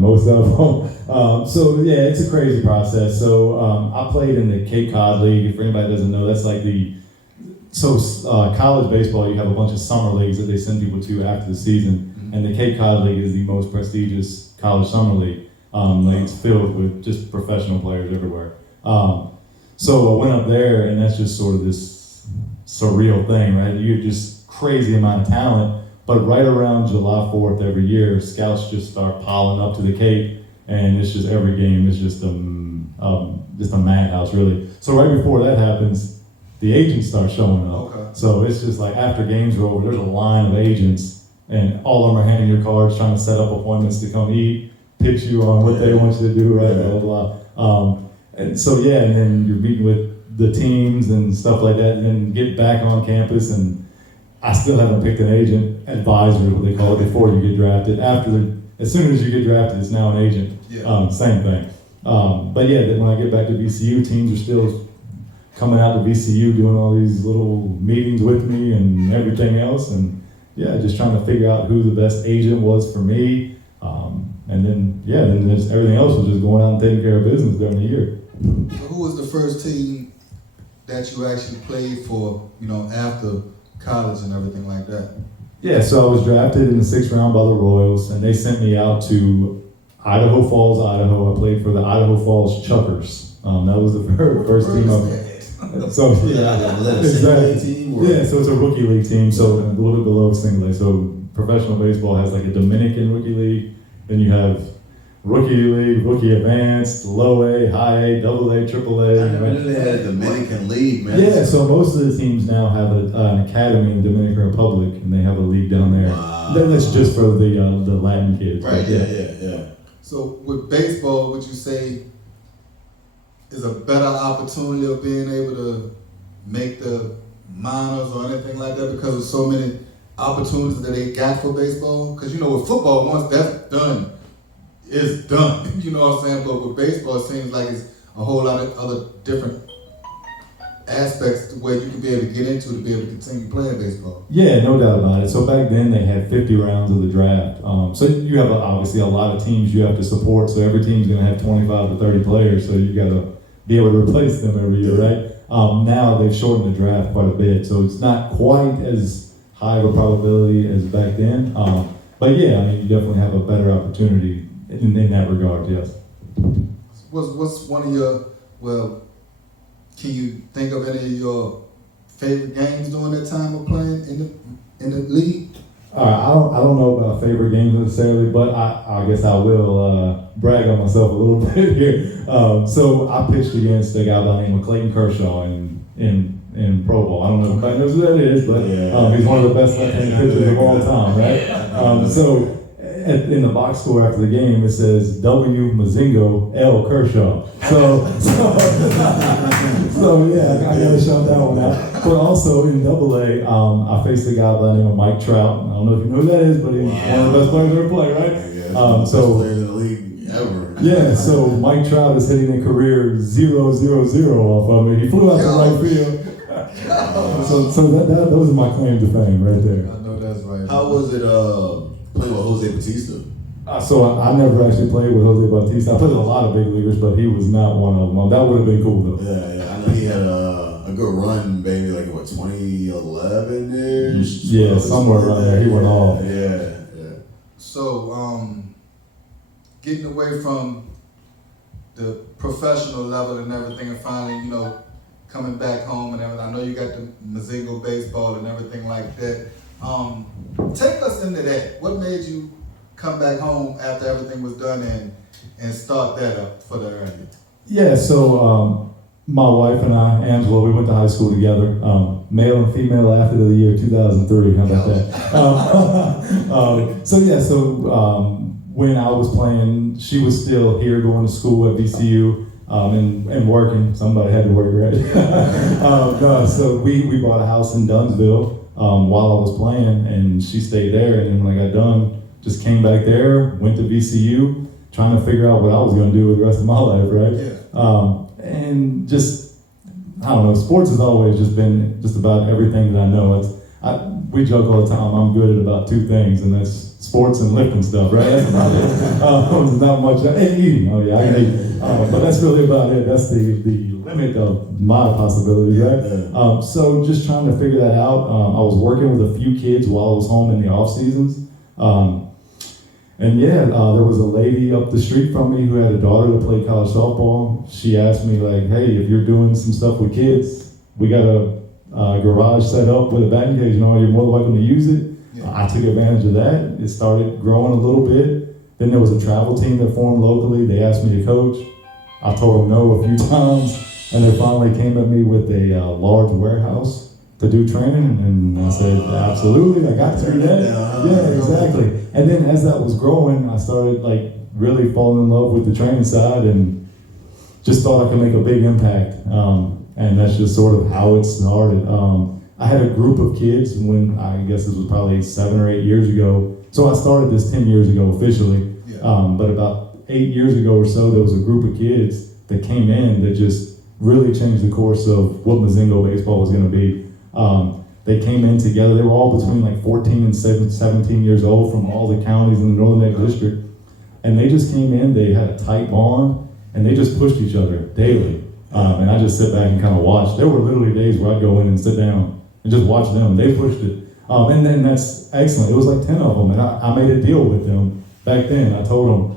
Most of them. So yeah, it's a crazy process. So I played in the Cape Cod League. If anybody doesn't know, that's like college baseball. You have a bunch of summer leagues that they send people to after the season, and the Cape Cod League is the most prestigious college summer league. It's filled with just professional players everywhere. So I went up there, and that's just sort of this surreal thing, right? You're just crazy amount of talent. But right around July 4th every year, scouts just start piling up to the Cape, and it's just every game is just a madhouse, really. So right before that happens, the agents start showing up. Okay. So it's just like after games are over, there's a line of agents, and all of them are handing your cards, trying to set up appointments to come eat, pitch you on what they want you to do, right? Blah, blah, blah. And so and then you're meeting with the teams and stuff like that, and then get back on campus and. I still haven't picked an agent, advisor, what they call it, before you get drafted. As soon as you get drafted, it's now an agent. Same thing. But when I get back to VCU, teams are still coming out to VCU, doing all these little meetings with me and everything else, and just trying to figure out who the best agent was for me. And then just everything else was just going out and taking care of business during the year. So who was the first team that you actually played for? After college and everything like that? Yeah, so I was drafted in the 6th round by the Royals, and they sent me out to Idaho Falls, Idaho. I played for the Idaho Falls Chuckers. That was the first team. So so it's a rookie league team, so a little bit below single A. So professional baseball has like a Dominican rookie league, then you have Rookie League, Rookie Advanced, Low A, High A, Double A, Triple A. I never knew they had a Dominican League, man. Yeah, so most of the teams now have an academy in the Dominican Republic, and they have a league down there. Wow. Then that's just for the Latin kids. Right, yeah. So with baseball, would you say is a better opportunity of being able to make the minors or anything like that because of so many opportunities that they got for baseball? Because with football, once that's done, it's done. You know what I'm saying? But with baseball, it seems like it's a whole lot of other different aspects where you can be able to get into to be able to continue playing baseball. Yeah, no doubt about it. So back then they had 50 rounds of the draft. So you have obviously a lot of teams you have to support. So every team's going to have 25 to 30 players. So you got to be able to replace them every year, right? Now they've shortened the draft quite a bit. So it's not quite as high of a probability as back then. But you definitely have a better opportunity in that regard, yes. What's one of your, can you think of any of your favorite games during that time of playing in the league? I don't know about favorite games necessarily, but I guess I will brag on myself a little bit here. So I pitched against a guy by the name of Clayton Kershaw in in Pro Bowl. I don't know if anybody knows who that is, but he's one of the best left-handed pitchers of all time, right? So in the box score after the game, it says W. Mozingo, L. Kershaw. So yeah, I gotta shout that one out. But also in AA, I faced a guy by the name of Mike Trout. I don't know if you know who that is, but he's one of the best players ever play, right? Best players in the league ever. Yeah, so Mike Trout is hitting a career 0-0-0 off of me. He flew out to right field. So those are my claims to fame right there. I know that's right. How was it playing with Jose Bautista? So I never actually played with Jose Bautista. I played with a lot of big leaguers, but he was not one of them. That would have been cool though. Yeah. I know he had a good run, maybe like what 2011-ish. Yeah, somewhere around there. He went off. Yeah. So, getting away from the professional level and everything, and finally, coming back home and everything. I know you got the Mozingo baseball and everything like that. Take us into that. What made you come back home after everything was done and start that up for the early? Yeah, so my wife and I, Angela, we went to high school together. Male and female athlete of the year 2003. How about that? When I was playing, she was still here going to school at VCU and working. Somebody had to work, right? So we bought a house in Dunsville while I was playing, and she stayed there. And then when I got done, just came back there, went to VCU, trying to figure out what I was going to do with the rest of my life, right? Yeah. And just, I don't know, sports has always just been just about everything that I know. We joke all the time, I'm good at about two things, and that's sports and lifting stuff, right? That's about it. Not much, and eating, I can eat. But that's really about it. That's the limit of my possibilities, right? So just trying to figure that out. I was working with a few kids while I was home in the off seasons. There was a lady up the street from me who had a daughter that played college softball. She asked me like, hey, if you're doing some stuff with kids, we got a garage set up with a batting cage, you're more than welcome to use it. Yeah. I took advantage of that. It started growing a little bit. Then there was a travel team that formed locally. They asked me to coach. I told them no a few times, and they finally came at me with a large warehouse to do training, and I said, absolutely, I got to do that. Yeah, exactly. And then as that was growing, I started really falling in love with the training side and just thought I could make a big impact. And that's just sort of how it started. I had a group of kids when, I guess this was probably 7 or 8 years ago. So I started this 10 years ago officially. But about 8 years ago or so, there was a group of kids that came in that just really changed the course of what Mozingo baseball was going to be. They came in together. They were all between 14 and 17 years old from all the counties in the Northern Neck District. And they just came in, they had a tight bond, and they just pushed each other daily. And I just sit back and kind of watch. There were literally days where I'd go in and sit down and just watch them. They pushed it. And then that's excellent. It was 10 of them, and I made a deal with them back then. I told them,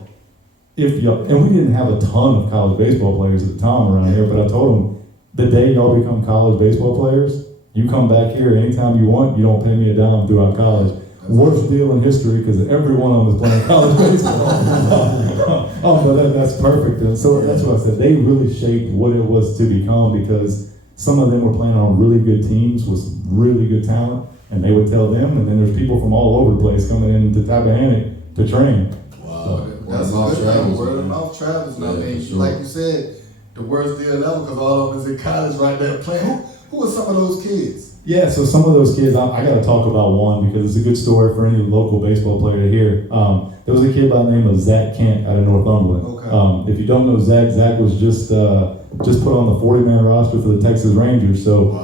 and we didn't have a ton of college baseball players at the time around here, but I told them, the day y'all become college baseball players, you come back here anytime you want, you don't pay me a dime throughout college. Worst deal in history because every one of them was playing college baseball. But that's perfect. And so that's what I said. They really shaped what it was to become because some of them were playing on really good teams with really good talent, and they would tell them, and then there's people from all over the place coming into TappIn to train. Wow. That's good. Word of mouth travels. I mean, sure. Like you said, the worst deal ever because all of them is in college right there playing. Who are some of those kids? Yeah, so some of those kids, I got to talk about one because it's a good story for any local baseball player to hear. There was a kid by the name of Zach Kent out of Northumberland. Okay. If you don't know Zach was just put on the 40-man roster for the Texas Rangers. So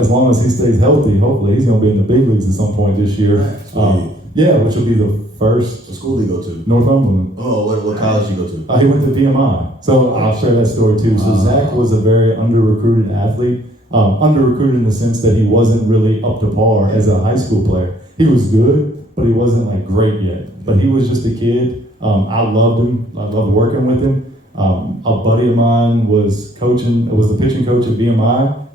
as long as he stays healthy, hopefully he's going to be in the big leagues at some point this year. Which will be the first. What school did he go to? Northumberland. Oh, what college did he go to? He went to PMI. So I'll share that story too. So Zach was a very under-recruited athlete. Under-recruited in the sense that he wasn't really up to par as a high school player. He was good, but he wasn't great yet. But he was just a kid. I loved him. I loved working with him. A buddy of mine was the pitching coach at BMI.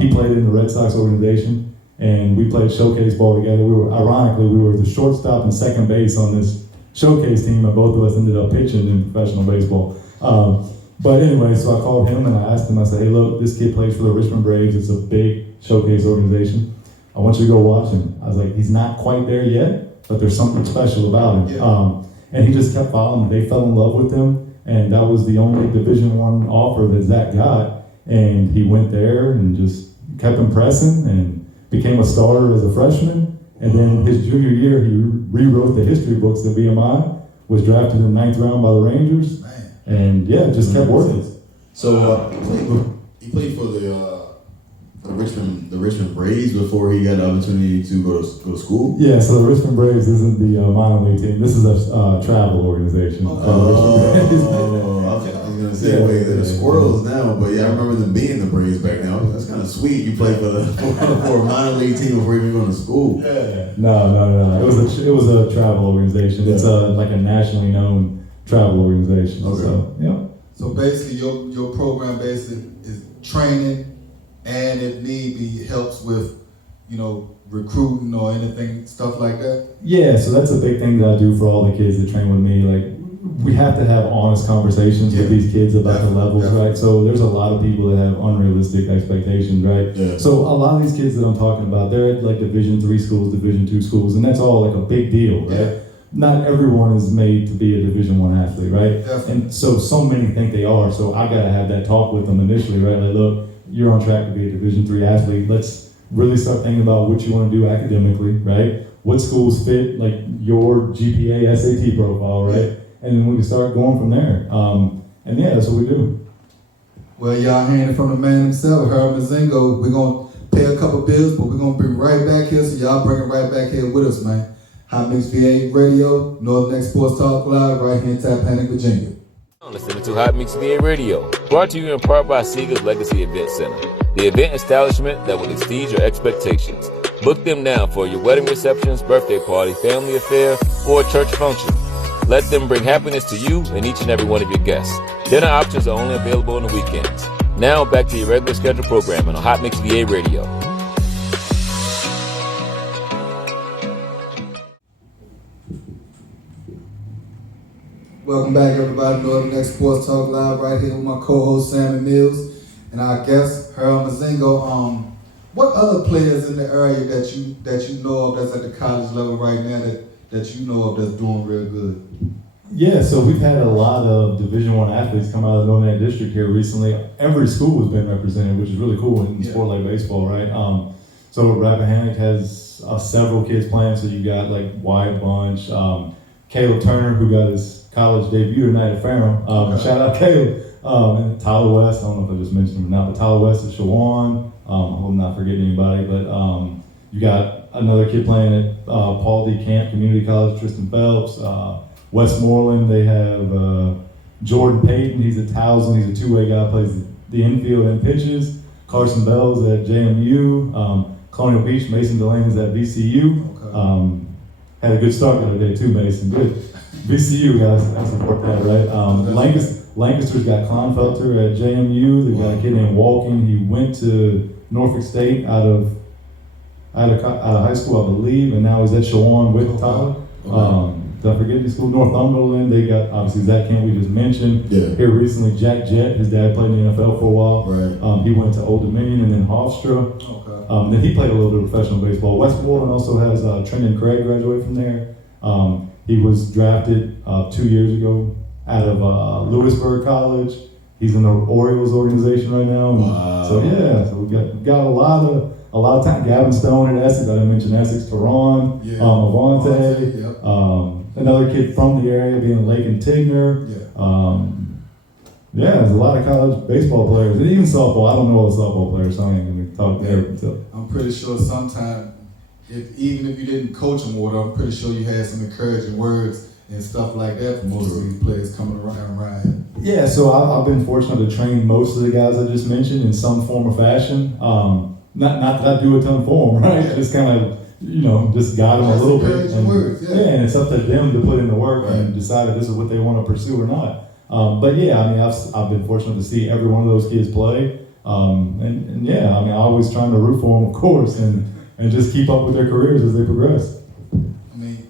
He played in the Red Sox organization, and we played showcase ball together. We were the shortstop and second base on this showcase team, and both of us ended up pitching in professional baseball. But anyway, so I called him and I asked him, I said, hey, look, this kid plays for the Richmond Braves. It's a big showcase organization. I want you to go watch him. I was like, he's not quite there yet, but there's something special about him. Yeah. And he just kept following. They fell in love with him, and that was the only Division I offer that Zach got. And he went there and just kept impressing and became a starter as a freshman. And then his junior year, he rewrote the history books at BMI, was drafted in the 9th round by the Rangers, and yeah, just kept working. So he played for the Richmond Braves before he got the opportunity to go to school. Yeah, so the Richmond Braves isn't the minor league team. This is a travel organization. Okay. I was gonna say they're the Squirrels now, but yeah, I remember them being the Braves back then. That's kind of sweet. You played for a minor league team before even going to school. Yeah. No. It was a travel organization. It's like a nationally known travel organization. Okay. So yeah. So basically, your program basically is training, and if need be, helps with, recruiting or anything, stuff like that. Yeah, so that's a big thing that I do for all the kids that train with me. Like, we have to have honest conversations with these kids about the levels, right? So there's a lot of people that have unrealistic expectations, right? Yeah. So a lot of these kids that I'm talking about, they're at like Division III schools, Division II schools, and that's all like a big deal, right? Yeah. Not everyone is made to be a Division I athlete, right? Definitely. And so many think they are. So I gotta have that talk with them initially, right? Like, look, you're on track to be a Division III athlete. Let's really start thinking about what you want to do academically, right? What schools fit like your GPA, SAT profile, right? And then we can start going from there. And yeah, that's what we do. Well, y'all hearing it from the man himself, Harold Mozingo. We're gonna pay a couple bills, but we're gonna bring right back here, so y'all bring it right back here with us, man. Hot Mix VA Radio, Northern X Sports Talk Live, right here in TappIn, Virginia. Listening to Hot Mix VA Radio, brought to you in part by Seeger's Legacy Event Center, the event establishment that will exceed your expectations. Book them now for your wedding receptions, birthday party, family affair, or church function. Let them bring happiness to you and each and every one of your guests. Dinner options are only available on the weekends. Now back to your regular scheduled programming on Hot Mix VA Radio. Welcome back, everybody. Northern X Sports Talk Live, right here with my co-host Sammy Mills and our guest Harold Mozingo. What other players in the area that you know of that's at the college level right now that you know of that's doing real good? Yeah, so we've had a lot of Division I athletes come out of the Northern District here recently. Every school has been represented, which is really cool in sport like baseball, right? So Rappahannock has several kids playing. So you got like Wyatt Bunch, Caleb Turner, who got his college debut tonight at Ferrum. Shout out Caleb. And Tyler West, I don't know if I just mentioned him or not, but Tyler West is Shawan. I hope I'm not forgetting anybody, but you got another kid playing at Paul D. Camp Community College, Tristan Phelps. Westmoreland, they have Jordan Payton, he's at Towson, he's a two-way guy, plays the infield and pitches. Carson Bell's at JMU. Colonial Beach, Mason Delaney's at VCU. Had a good start the other day too, Mason. Good. VCU guys, I support that, right? Lancaster's got Kleinfelter at JMU. They've got a kid named Walking. He went to Norfolk State out of high school, I believe, and now he's at Shawan with Tyler. Did I forget the school? Northumberland. They got obviously Zach Kent, we just mentioned. Yeah. Here recently, Jack Jett. His dad played in the NFL for a while. Right. He went to Old Dominion and then Hofstra. Then he played a little bit of professional baseball. Westmoreland also has Trenton Craig graduated from there. He was drafted 2 years ago out of Lewisburg College. He's in the Orioles organization right now. Wow. So yeah, so we got a lot of time. Gavin Stone at Essex. I didn't mention Essex. Teron, Avante. Another kid from the area being Lake and Tigner. There's a lot of college baseball players and even softball. I don't know all the softball players, so I ain't gonna talk there. So. I'm pretty sure sometime, even if you didn't coach them, I'm pretty sure you had some encouraging words and stuff like that for most of these players coming around. Yeah, so I've been fortunate to train most of the guys I just mentioned in some form or fashion. Not that I do a ton for them, right? Just kind of, just guide them a little bit. And it's up to them to put in the work and decide if this is what they want to pursue or not. But yeah, I mean, I've been fortunate to see every one of those kids play. And yeah, I mean, I'm always trying to root for them, of course, and just keep up with their careers as they progress. I mean,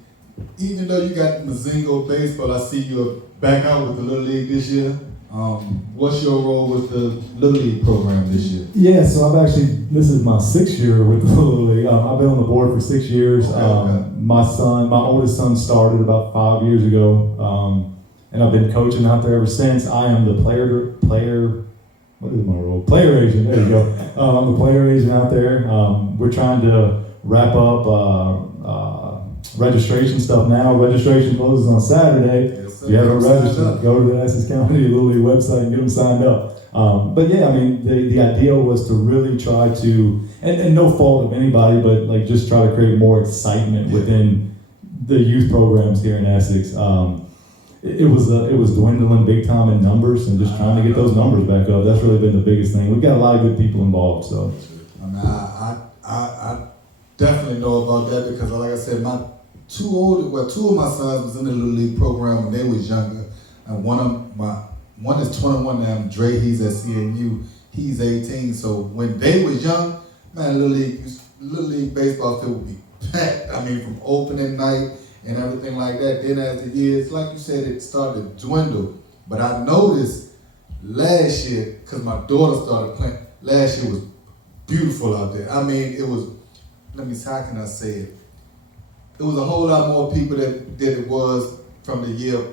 even though you got Mozingo baseball, I see you're back out with the Little League this year. What's your role with the Little League program this year? Yeah, so this is my 6th year with the Little League. I've been on the board for 6 years. Okay. My oldest son started about 5 years ago, and I've been coaching out there ever since. I am the player, what is my role? Player agent, there you go. I'm the player agent out there. We're trying to wrap up registration stuff now. Registration closes on Saturday. Yes, sir. If you haven't registered, Up. go to the Essex County Little League website and get them signed up. But yeah, I mean, the idea was to really try to, and no fault of anybody, but like just try to create more excitement within the youth programs here in Essex. It was dwindling big time in numbers, and just trying to get those numbers back up. That's really been the biggest thing. We've got a lot of good people involved, so. I mean, I definitely know about that because, like I said, two of my sons was in the Little League program when they was younger, and one is 21 now. Dre, he's at CMU. He's 18. So when they was young, man, Little League baseball field would be packed. I mean, from opening night and everything like that. Then as the years, like you said, it started to dwindle. But I noticed last year, because my daughter started playing, last year was beautiful out there. I mean, it was, how can I say it? It was a whole lot more people than it was from the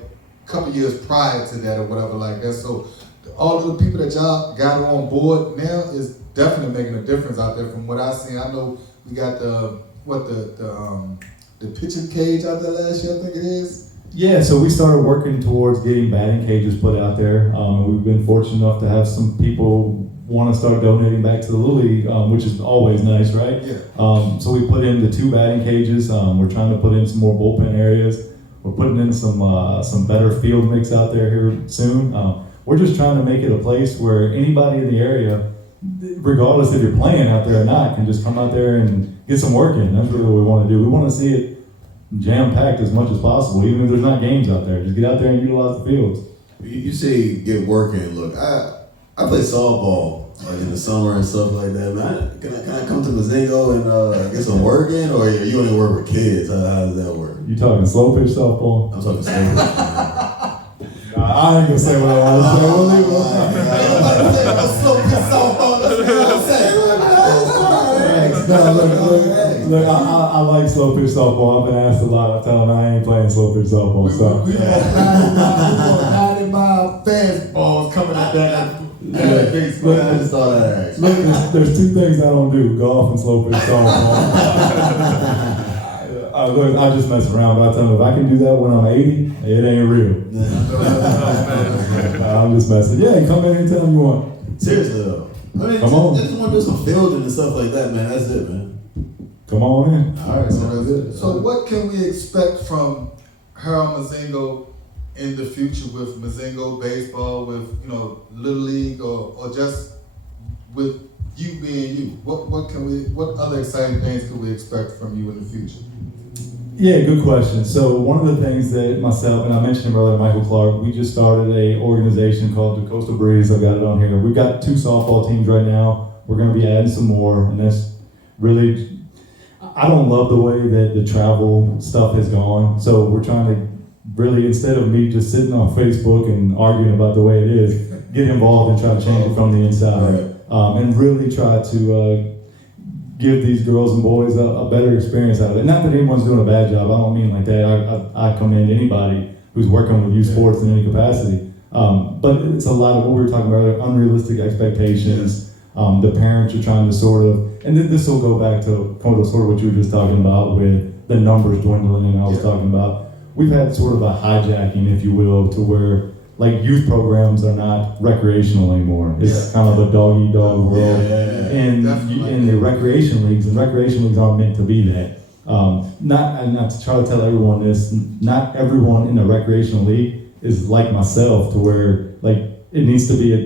couple years prior to that or whatever like that. So all of the people that y'all got on board now is definitely making a difference out there from what I've seen. I know we got the pitching cage out there last year, I think it is. Yeah, so we started working towards getting batting cages put out there. We've been fortunate enough to have some people want to start donating back to the Little League, which is always nice, right? Yeah. So we put in the 2 batting cages. We're trying to put in some more bullpen areas. We're putting in some better field mix out there here soon. We're just trying to make it a place where anybody in the area, regardless if you're playing out there or not, can just come out there and get some work in. That's really what we want to do. We want to see it jam-packed as much as possible, even if there's not games out there. Just get out there and utilize the fields. You say get work in. Look, I play softball like in the summer and stuff like that. Man, can I come to Mozingo and get some work in, or you only work with kids? How does that work? You talking slow pitch softball? I'm talking slow pitch. I ain't gonna say what I want to say. We'll leave it alone. Slow pitch softball, that's what I'm saying. Look, I like slow pitch softball. I've been asked a lot. I tell them I ain't playing slow pitch softball. So. We got 90-mile fastballs coming at that. There's 2 things I don't do: golf and slow pitch softball. Look, I just mess around, but I tell them if I can do that when I'm 80, it ain't real. I'm just messing. Yeah, come in anytime you want. Seriously though. I mean, come on. I just want to do some fielding and stuff like that, man. That's it, man. Come on in. All right, so that's it. So what can we expect from Harold Mozingo in the future with Mozingo baseball, with Little League, or just with you being you? What other exciting things can we expect from you in the future? Yeah, good question. So one of the things that myself, and I mentioned him earlier, Michael Clark, we just started a organization called the Coastal Breeze. I've got it on here. We've got 2 softball teams right now. We're going to be adding some more, and that's really, I don't love the way that the travel stuff has gone. So we're trying to really, instead of me just sitting on Facebook and arguing about the way it is, get involved and try to change it from the inside. And really try to give these girls and boys a better experience out of it. Not that anyone's doing a bad job. I don't mean like that. I commend anybody who's working with youth sports in any capacity. But it's a lot of what we were talking about earlier, unrealistic expectations. The parents are trying to sort of, and this will go back to sort of what you were just talking about with the numbers dwindling, and I was talking about. We've had sort of a hijacking, if you will, to where like youth programs are not recreational anymore. It's kind of a dog-eat-dog world. And in the recreation leagues, and recreation leagues aren't meant to be that. Not to try to tell everyone this, not everyone in a recreational league is like myself to where like it needs to be at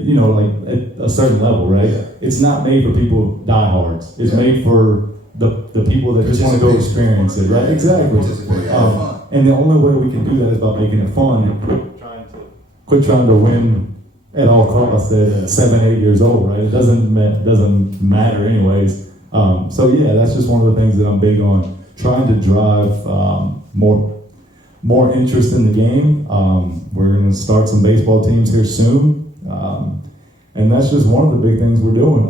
a certain level, right? It's not made for people diehards. It's made for the people that just want to go experience it, right? Exactly. And the only way we can do that is by making it fun and quit trying to win at all costs at 7, 8 years old, right? It doesn't matter anyways. So yeah, that's just one of the things that I'm big on, trying to drive more interest in the game. We're going to start some baseball teams here soon. And that's just one of the big things we're doing.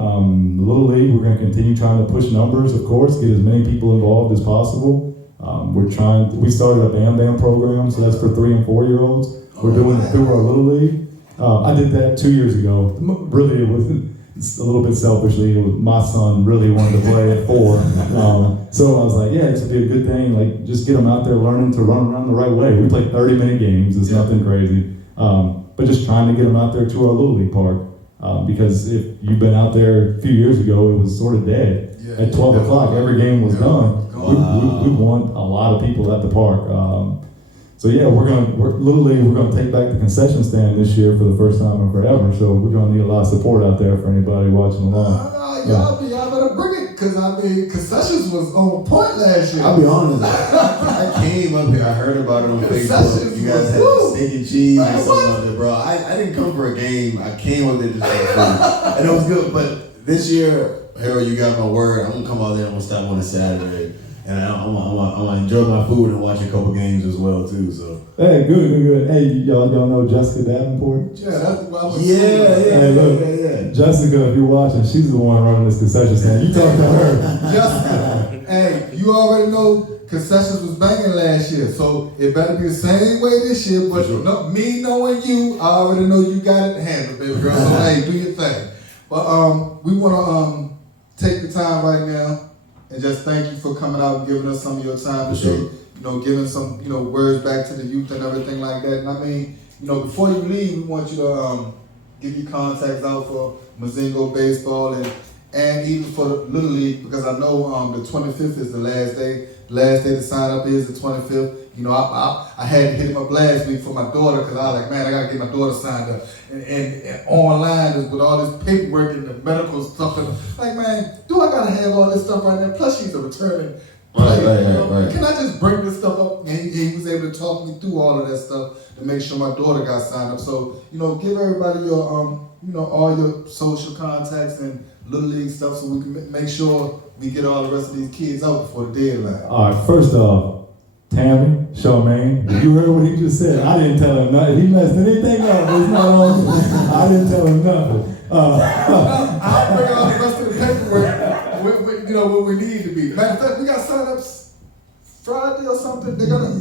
The Little League, we're going to continue trying to push numbers, of course, get as many people involved as possible. We started a Bam Bam program, so that's for 3 and 4 year olds. We're doing it through our Little League. I did that 2 years ago. Really, it was a little bit selfishly. It was my son really wanted to play at 4. So I was like, yeah, this would be a good thing. Like, just get them out there learning to run around the right way. We play 30-minute games. It's nothing crazy. But just trying to get them out there to our Little League park. Because if you've been out there a few years ago, it was sort of dead. At 12 o'clock, every game was done. We want a lot of people at the park. So yeah, Little League, we're gonna take back the concession stand this year for the first time in forever. So we're gonna need a lot of support out there for anybody watching along. Y'all better bring it, because concessions was on point last year. I'll be honest, I came up here, I heard about it on Facebook. You guys had the steak and cheese or something like that, bro. I didn't come for a game. I came up there just for food. And it was good, but this year, Harold, you got my word. I'm gonna come out there and I'm gonna stop on a Saturday. And I'm gonna enjoy my food and watch a couple games as well too. So hey, good. Hey, y'all know Jessica Davenport? Yeah, that's what I was Hey, look, Jessica, if you're watching, she's the one running this concession stand. You talk to her. Jessica, hey, you already know concessions was banging last year, so it better be the same way this year. But me knowing you, I already know you got it handled, baby girl. So hey, do your thing. But we wanna take the time right now and just thank you for coming out and giving us some of your time today. You know, giving some, words back to the youth and everything like that. And I mean, before you leave, we want you to give your contacts out for Mozingo baseball and even for the Little League, because I know the 25th is the last day. The last day to sign up is the 25th. I had to hit him up last week for my daughter, because I was like, man, I gotta get my daughter signed up. And online with all this paperwork and the medical stuff. And like, man, do I gotta have all this stuff right now? Plus, she's a returning player. Right. Can I just bring this stuff up? And he was able to talk me through all of that stuff to make sure my daughter got signed up. So, give everybody your, all your social contacts and Little League stuff, so we can make sure we get all the rest of these kids out before the deadline. All right, first off, Tammy, Charmaine, you heard what he just said. I didn't tell him nothing. He messed anything up. It's not on. I didn't tell him nothing. I'll bring all the rest of the paperwork when we need to be. Matter of fact, we got sign-ups Friday or something.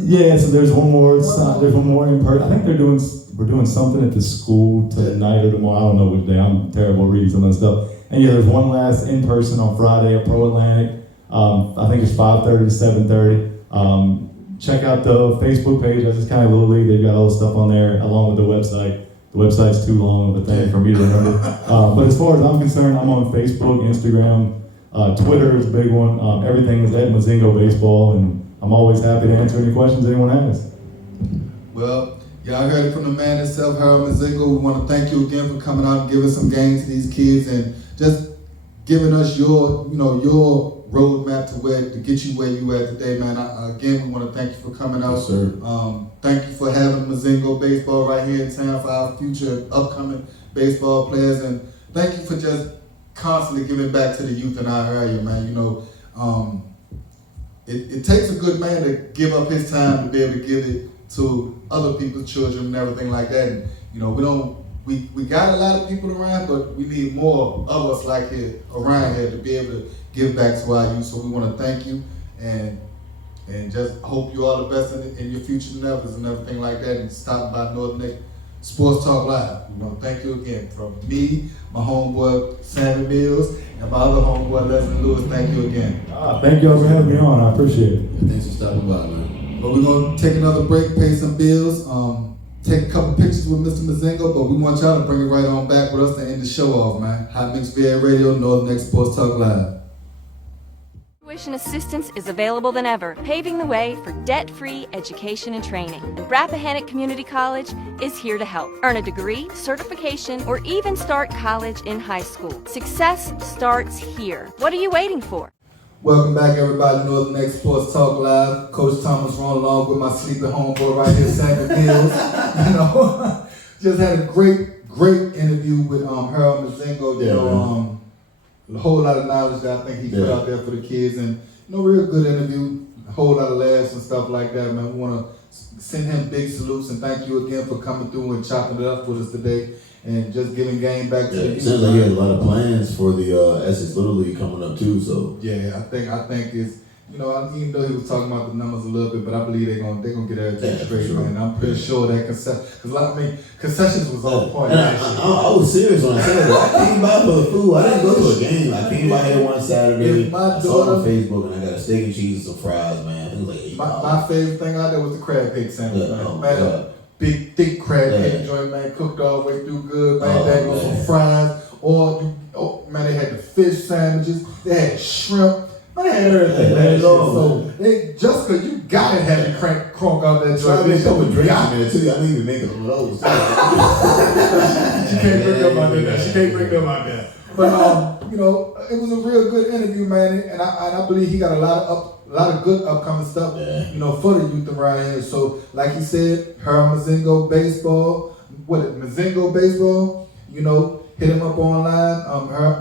Yeah, so there's one more. There's one more in person. I think we're doing something at the school tonight or tomorrow. I don't know which day. I'm terrible reading some of that stuff. And yeah, there's one last in person on Friday at Pro Atlantic. I think it's 5:30 to 7:30. Check out the Facebook page. That's just kind of Little League. They've got all the stuff on there along with the website. The website's too long of a thing for me to remember. But as far as I'm concerned, I'm on Facebook, Instagram, Twitter is a big one. Everything is at Mozingo Baseball, and I'm always happy to answer any questions anyone has. Well, y'all heard it from the man himself, Harold Mozingo. We want to thank you again for coming out and giving some games to these kids and just giving us your roadmap to get you where you at today, man. Again, we want to thank you for coming out. Yes, sir. Thank you for having Mozingo baseball right here in town for our future upcoming baseball players, and thank you for just constantly giving back to the youth in our area, man. It takes a good man to give up his time to be able to give it to other people's children and everything like that. And, we got a lot of people around, but we need more of us like here around here to be able to give back to our youth. So we want to thank you and just hope you all the best in your future endeavors and everything like that. And stop by Northern Neck Sports Talk Live. We want to thank you again from me, my homeboy Sammy Mills, and my other homeboy Leslie Lewis. Thank you again. Thank y'all for having me on. I appreciate it. Thanks for stopping by, man. But we're gonna take another break, pay some bills, take a couple pictures with Mr. Mozingo, but we want y'all to bring it right on back with us to end the show off, man. Hot Mix VA Radio, Northern Neck Sports Talk Live. Tuition assistance is available than ever, paving the way for debt-free education and training. And Rappahannock Community College is here to help. Earn a degree, certification, or even start college in high school. Success starts here. What are you waiting for? Welcome back, everybody, to Northern Neck Sports Talk Live. Coach Thomas Ron along with my sleeping homeboy right here, Sammy Mills. Just had a great interview with Harold Mozingo. A whole lot of knowledge that I think he put out there for the kids, and real good interview. A whole lot of laughs and stuff like that, man. We want to send him big salutes and thank you again for coming through and chopping it up with us today. and just giving game back to the youth. It sounds like he has a lot of plans for the Essex Little League coming up too. So yeah, I think it's, you know, even though he was talking about the numbers a little bit, but I believe they're gonna get everything straight, sure. man. I'm pretty sure that concessions was on point. And I was serious when I said that. I came by for the food. I didn't go to a game. I came by here one Saturday. I saw it on Facebook, and I got a steak and cheese and some fries, man. It was like $8. My favorite thing out there was the crab cake sandwich, man. Oh, Man, God. big thick crab cake joint, man, cooked all the way through good, man. That was some fries, man, they had the fish sandwiches, they had shrimp. Man, they had everything, man. So, Jessica, you gotta have your crunk out that Try to make a couple drinks in there too. I didn't even make them those. She can't bring them out there. She can't bring them out there. But you know, it was a real good interview, man, and I believe he got a lot of good upcoming stuff, you know, for the youth around here. So, like he said, Mozingo baseball, Mozingo baseball, you know, hit him up online,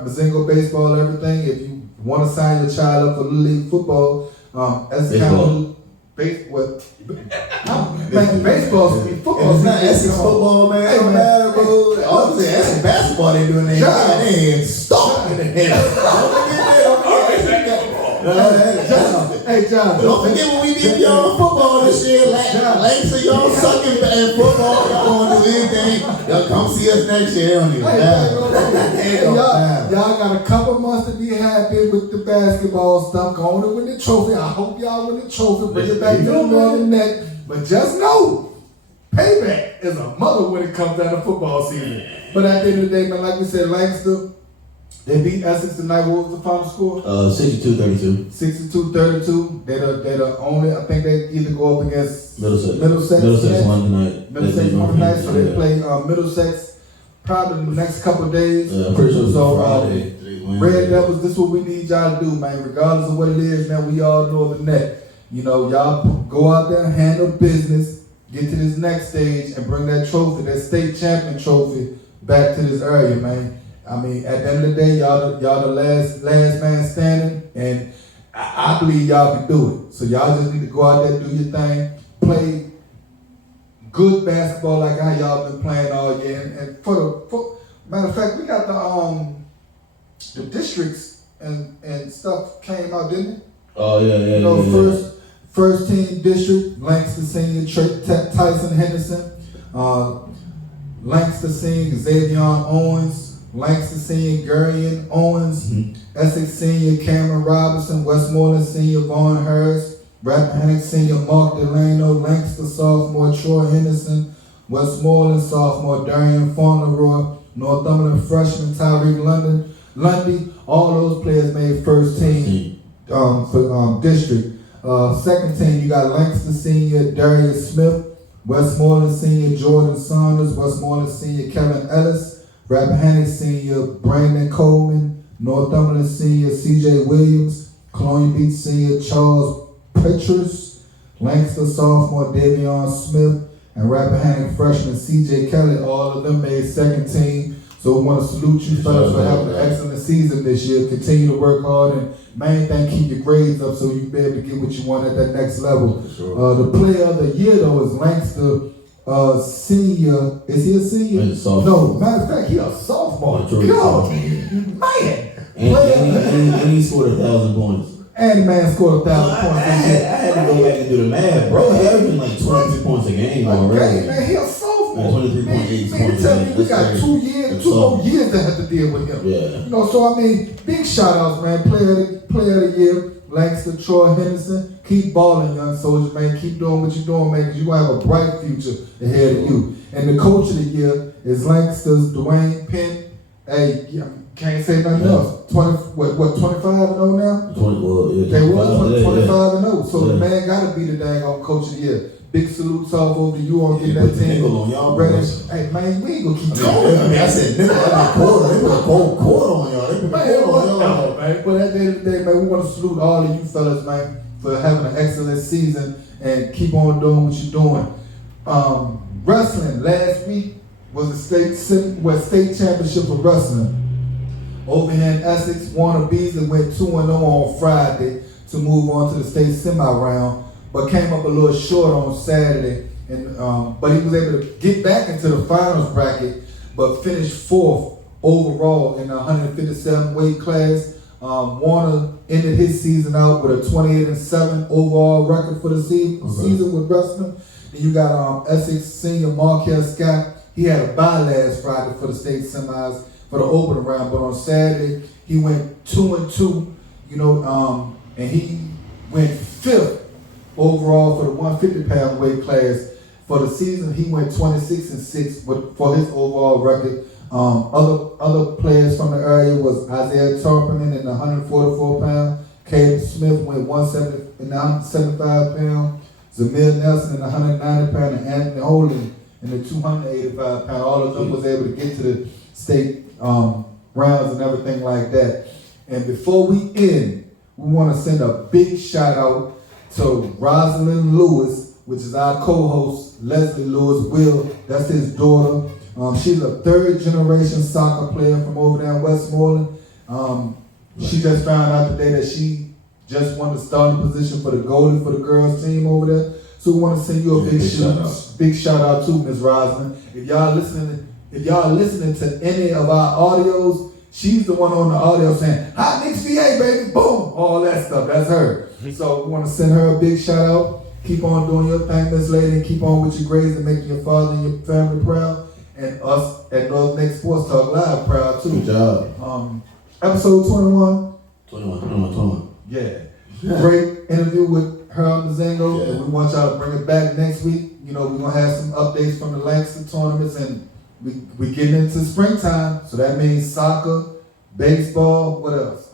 Mozingo baseball, everything. If you want to sign your child up for Little League football, baseball. Baseball, football. It's not Essex football, man. Hey, man, bro. Obviously, Essex basketball, they doing that. They ain't stopping Hey, John. Don't forget when we beat y'all in football this year. Langston, y'all sucking in football. Y'all want to do anything. Y'all come see us next year. Y'all got a couple months to be happy with the basketball stuff. Go on to win the trophy. I hope y'all win the trophy. Bring it back to the Northern Neck. But just know, payback is a mother when it comes down to football season. But at the end of the day, man, like we said, Langston, they beat Essex tonight. What was the final score? 62-32. 62-32. They're the only. I think they either go up against Middlesex. Middlesex won tonight. Middlesex won tonight, so they play Middlesex probably the next couple of days. I'm pretty sure it's Friday. Red Devils, this is what we need y'all to do, man. Regardless of what it is, man, we all know the net. You know, y'all go out there and handle business, get to this next stage, and bring that trophy, that state champion trophy, back to this area, man. I mean, at the end of the day, y'all the last man standing, and I believe y'all can do it. So y'all just need to go out there, do your thing, play good basketball like how y'all been playing all year. And for matter of fact, we got the districts and stuff came out, didn't it? Oh yeah. You know, first team district, Langston Senior, Tyson Henderson, Langston Senior, Xavier Owens. Langston Senior, Gurian Owens, Essex Senior, Cameron Robinson, Westmoreland Senior, Vaughn Hurst, Rappahannock Senior, Mark Delano, Langston Sophomore, Troy Henderson, Westmoreland Sophomore, Darian Fauntleroy, Northumberland Freshman, Tyreek Lundy. All those players made first team for district. Second team, you got Langston Senior, Darius Smith, Westmoreland Senior, Jordan Saunders, Westmoreland Senior, Kevin Ellis, Rappahannock Senior, Brandon Coleman, Northumberland Senior, C.J. Williams, Cologne Beach Senior, Charles Petrus, Langston Sophomore, Davion Smith, and Rappahannock Freshman C.J. Kelly. All of them made second team. So we want to salute you fellas for having an excellent season this year. Continue to work hard, and main thing, keep your grades up so you can be able to get what you want at that next level. The player of the year, though, is Langston Senior. Is he a senior? No, matter of fact, he a sophomore. God, man. And he scored 1,000 points. And the man scored 1,000 points. I had to go back and do the math, bro. He averaging like 23 points a game already. Man, he a sophomore. 23.8 points a game. We got 2 more years to have to deal with him. Yeah. You know, so I mean, big shout outs, man. Player of the year, Langston Troy Henderson. Keep balling, young soldiers, man. Keep doing what you're doing, man, because you're going to have a bright future ahead of you. And the coach of the year is Langston's Dwayne Penn. Hey, can't say nothing else. 25 and 0 now? 25 and 0. So the man got to be the daggone coach of the year. Big salutes off over to you on getting that team. On y'all, hey, man, we ain't going to keep going. I said nickel, I mean quarter. They put a cold quarter on y'all. They put a quarter on y'all. Man. But at the end of the day, man, we want to salute all of you fellas, man, for having an excellent season and keep on doing what you're doing. Wrestling, last week was the state championship of wrestling. Over here in Essex, Warner Beasley went 2-0 on Friday to move on to the state semi-round, but came up a little short on Saturday. And but he was able to get back into the finals bracket but finished 4th overall in the 157 weight class. Warner ended his season out with a 28-7 overall record for the season with wrestling. Then you got Essex senior Marquez Scott. He had a bye last Friday for the state semis for the opening round, but on Saturday he went 2-2. And he went 5th overall for the 150-pound weight class. For the season, he went 26-6 for his overall record. Other players from the area was Isaiah Tarpinen in the 144-pound. Caleb Smith went 170 in the 175-pound. Zamir Nelson in the 190-pound, and Anthony Holden in the 285-pound. All of them was able to get to the state rounds and everything like that. And before we end, we want to send a big shout out to Rosalind Lewis, which is our co-host, Leslie Lewis Will. That's his daughter. She's a 3rd-generation soccer player from over there in Westmoreland. She just found out today that she just won the starting position for the goalie for the girls team over there. So we want to send you a big shout out to Ms. Rosalind. If y'all listening to any of our audios, she's the one on the audio saying, "Hot Knicks VA, baby, boom," all that stuff. That's her. So we want to send her a big shout out. Keep on doing your thing, Miss Lady, and keep on with your grades and making your father and your family proud, and us at North Next Sports Talk Live proud too. Good job. Episode 21. 21. Yeah. Great interview with Harold Mozingo, Yeah. and we want y'all to bring it back next week. We're gonna have some updates from the Langston tournaments, and we getting into springtime, so that means soccer, baseball, what else?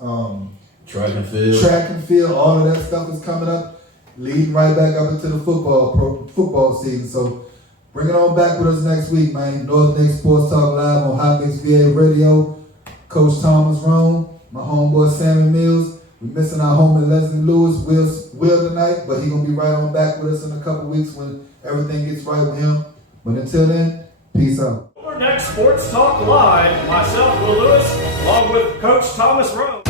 Track and field. Track and field, all of that stuff is coming up, leading right back up into the football season. So bring it on back with us next week, man. North Next Sports Talk Live on Hot Mix VA Radio. Coach Thomas Rome, my homeboy Sammy Mills. We're missing our homie Leslie Lewis Will tonight, but he's gonna be right on back with us in a couple weeks when everything gets right with him. But until then, peace out. Next Sports Talk Live, myself, Will Lewis, along with Coach Thomas Rome.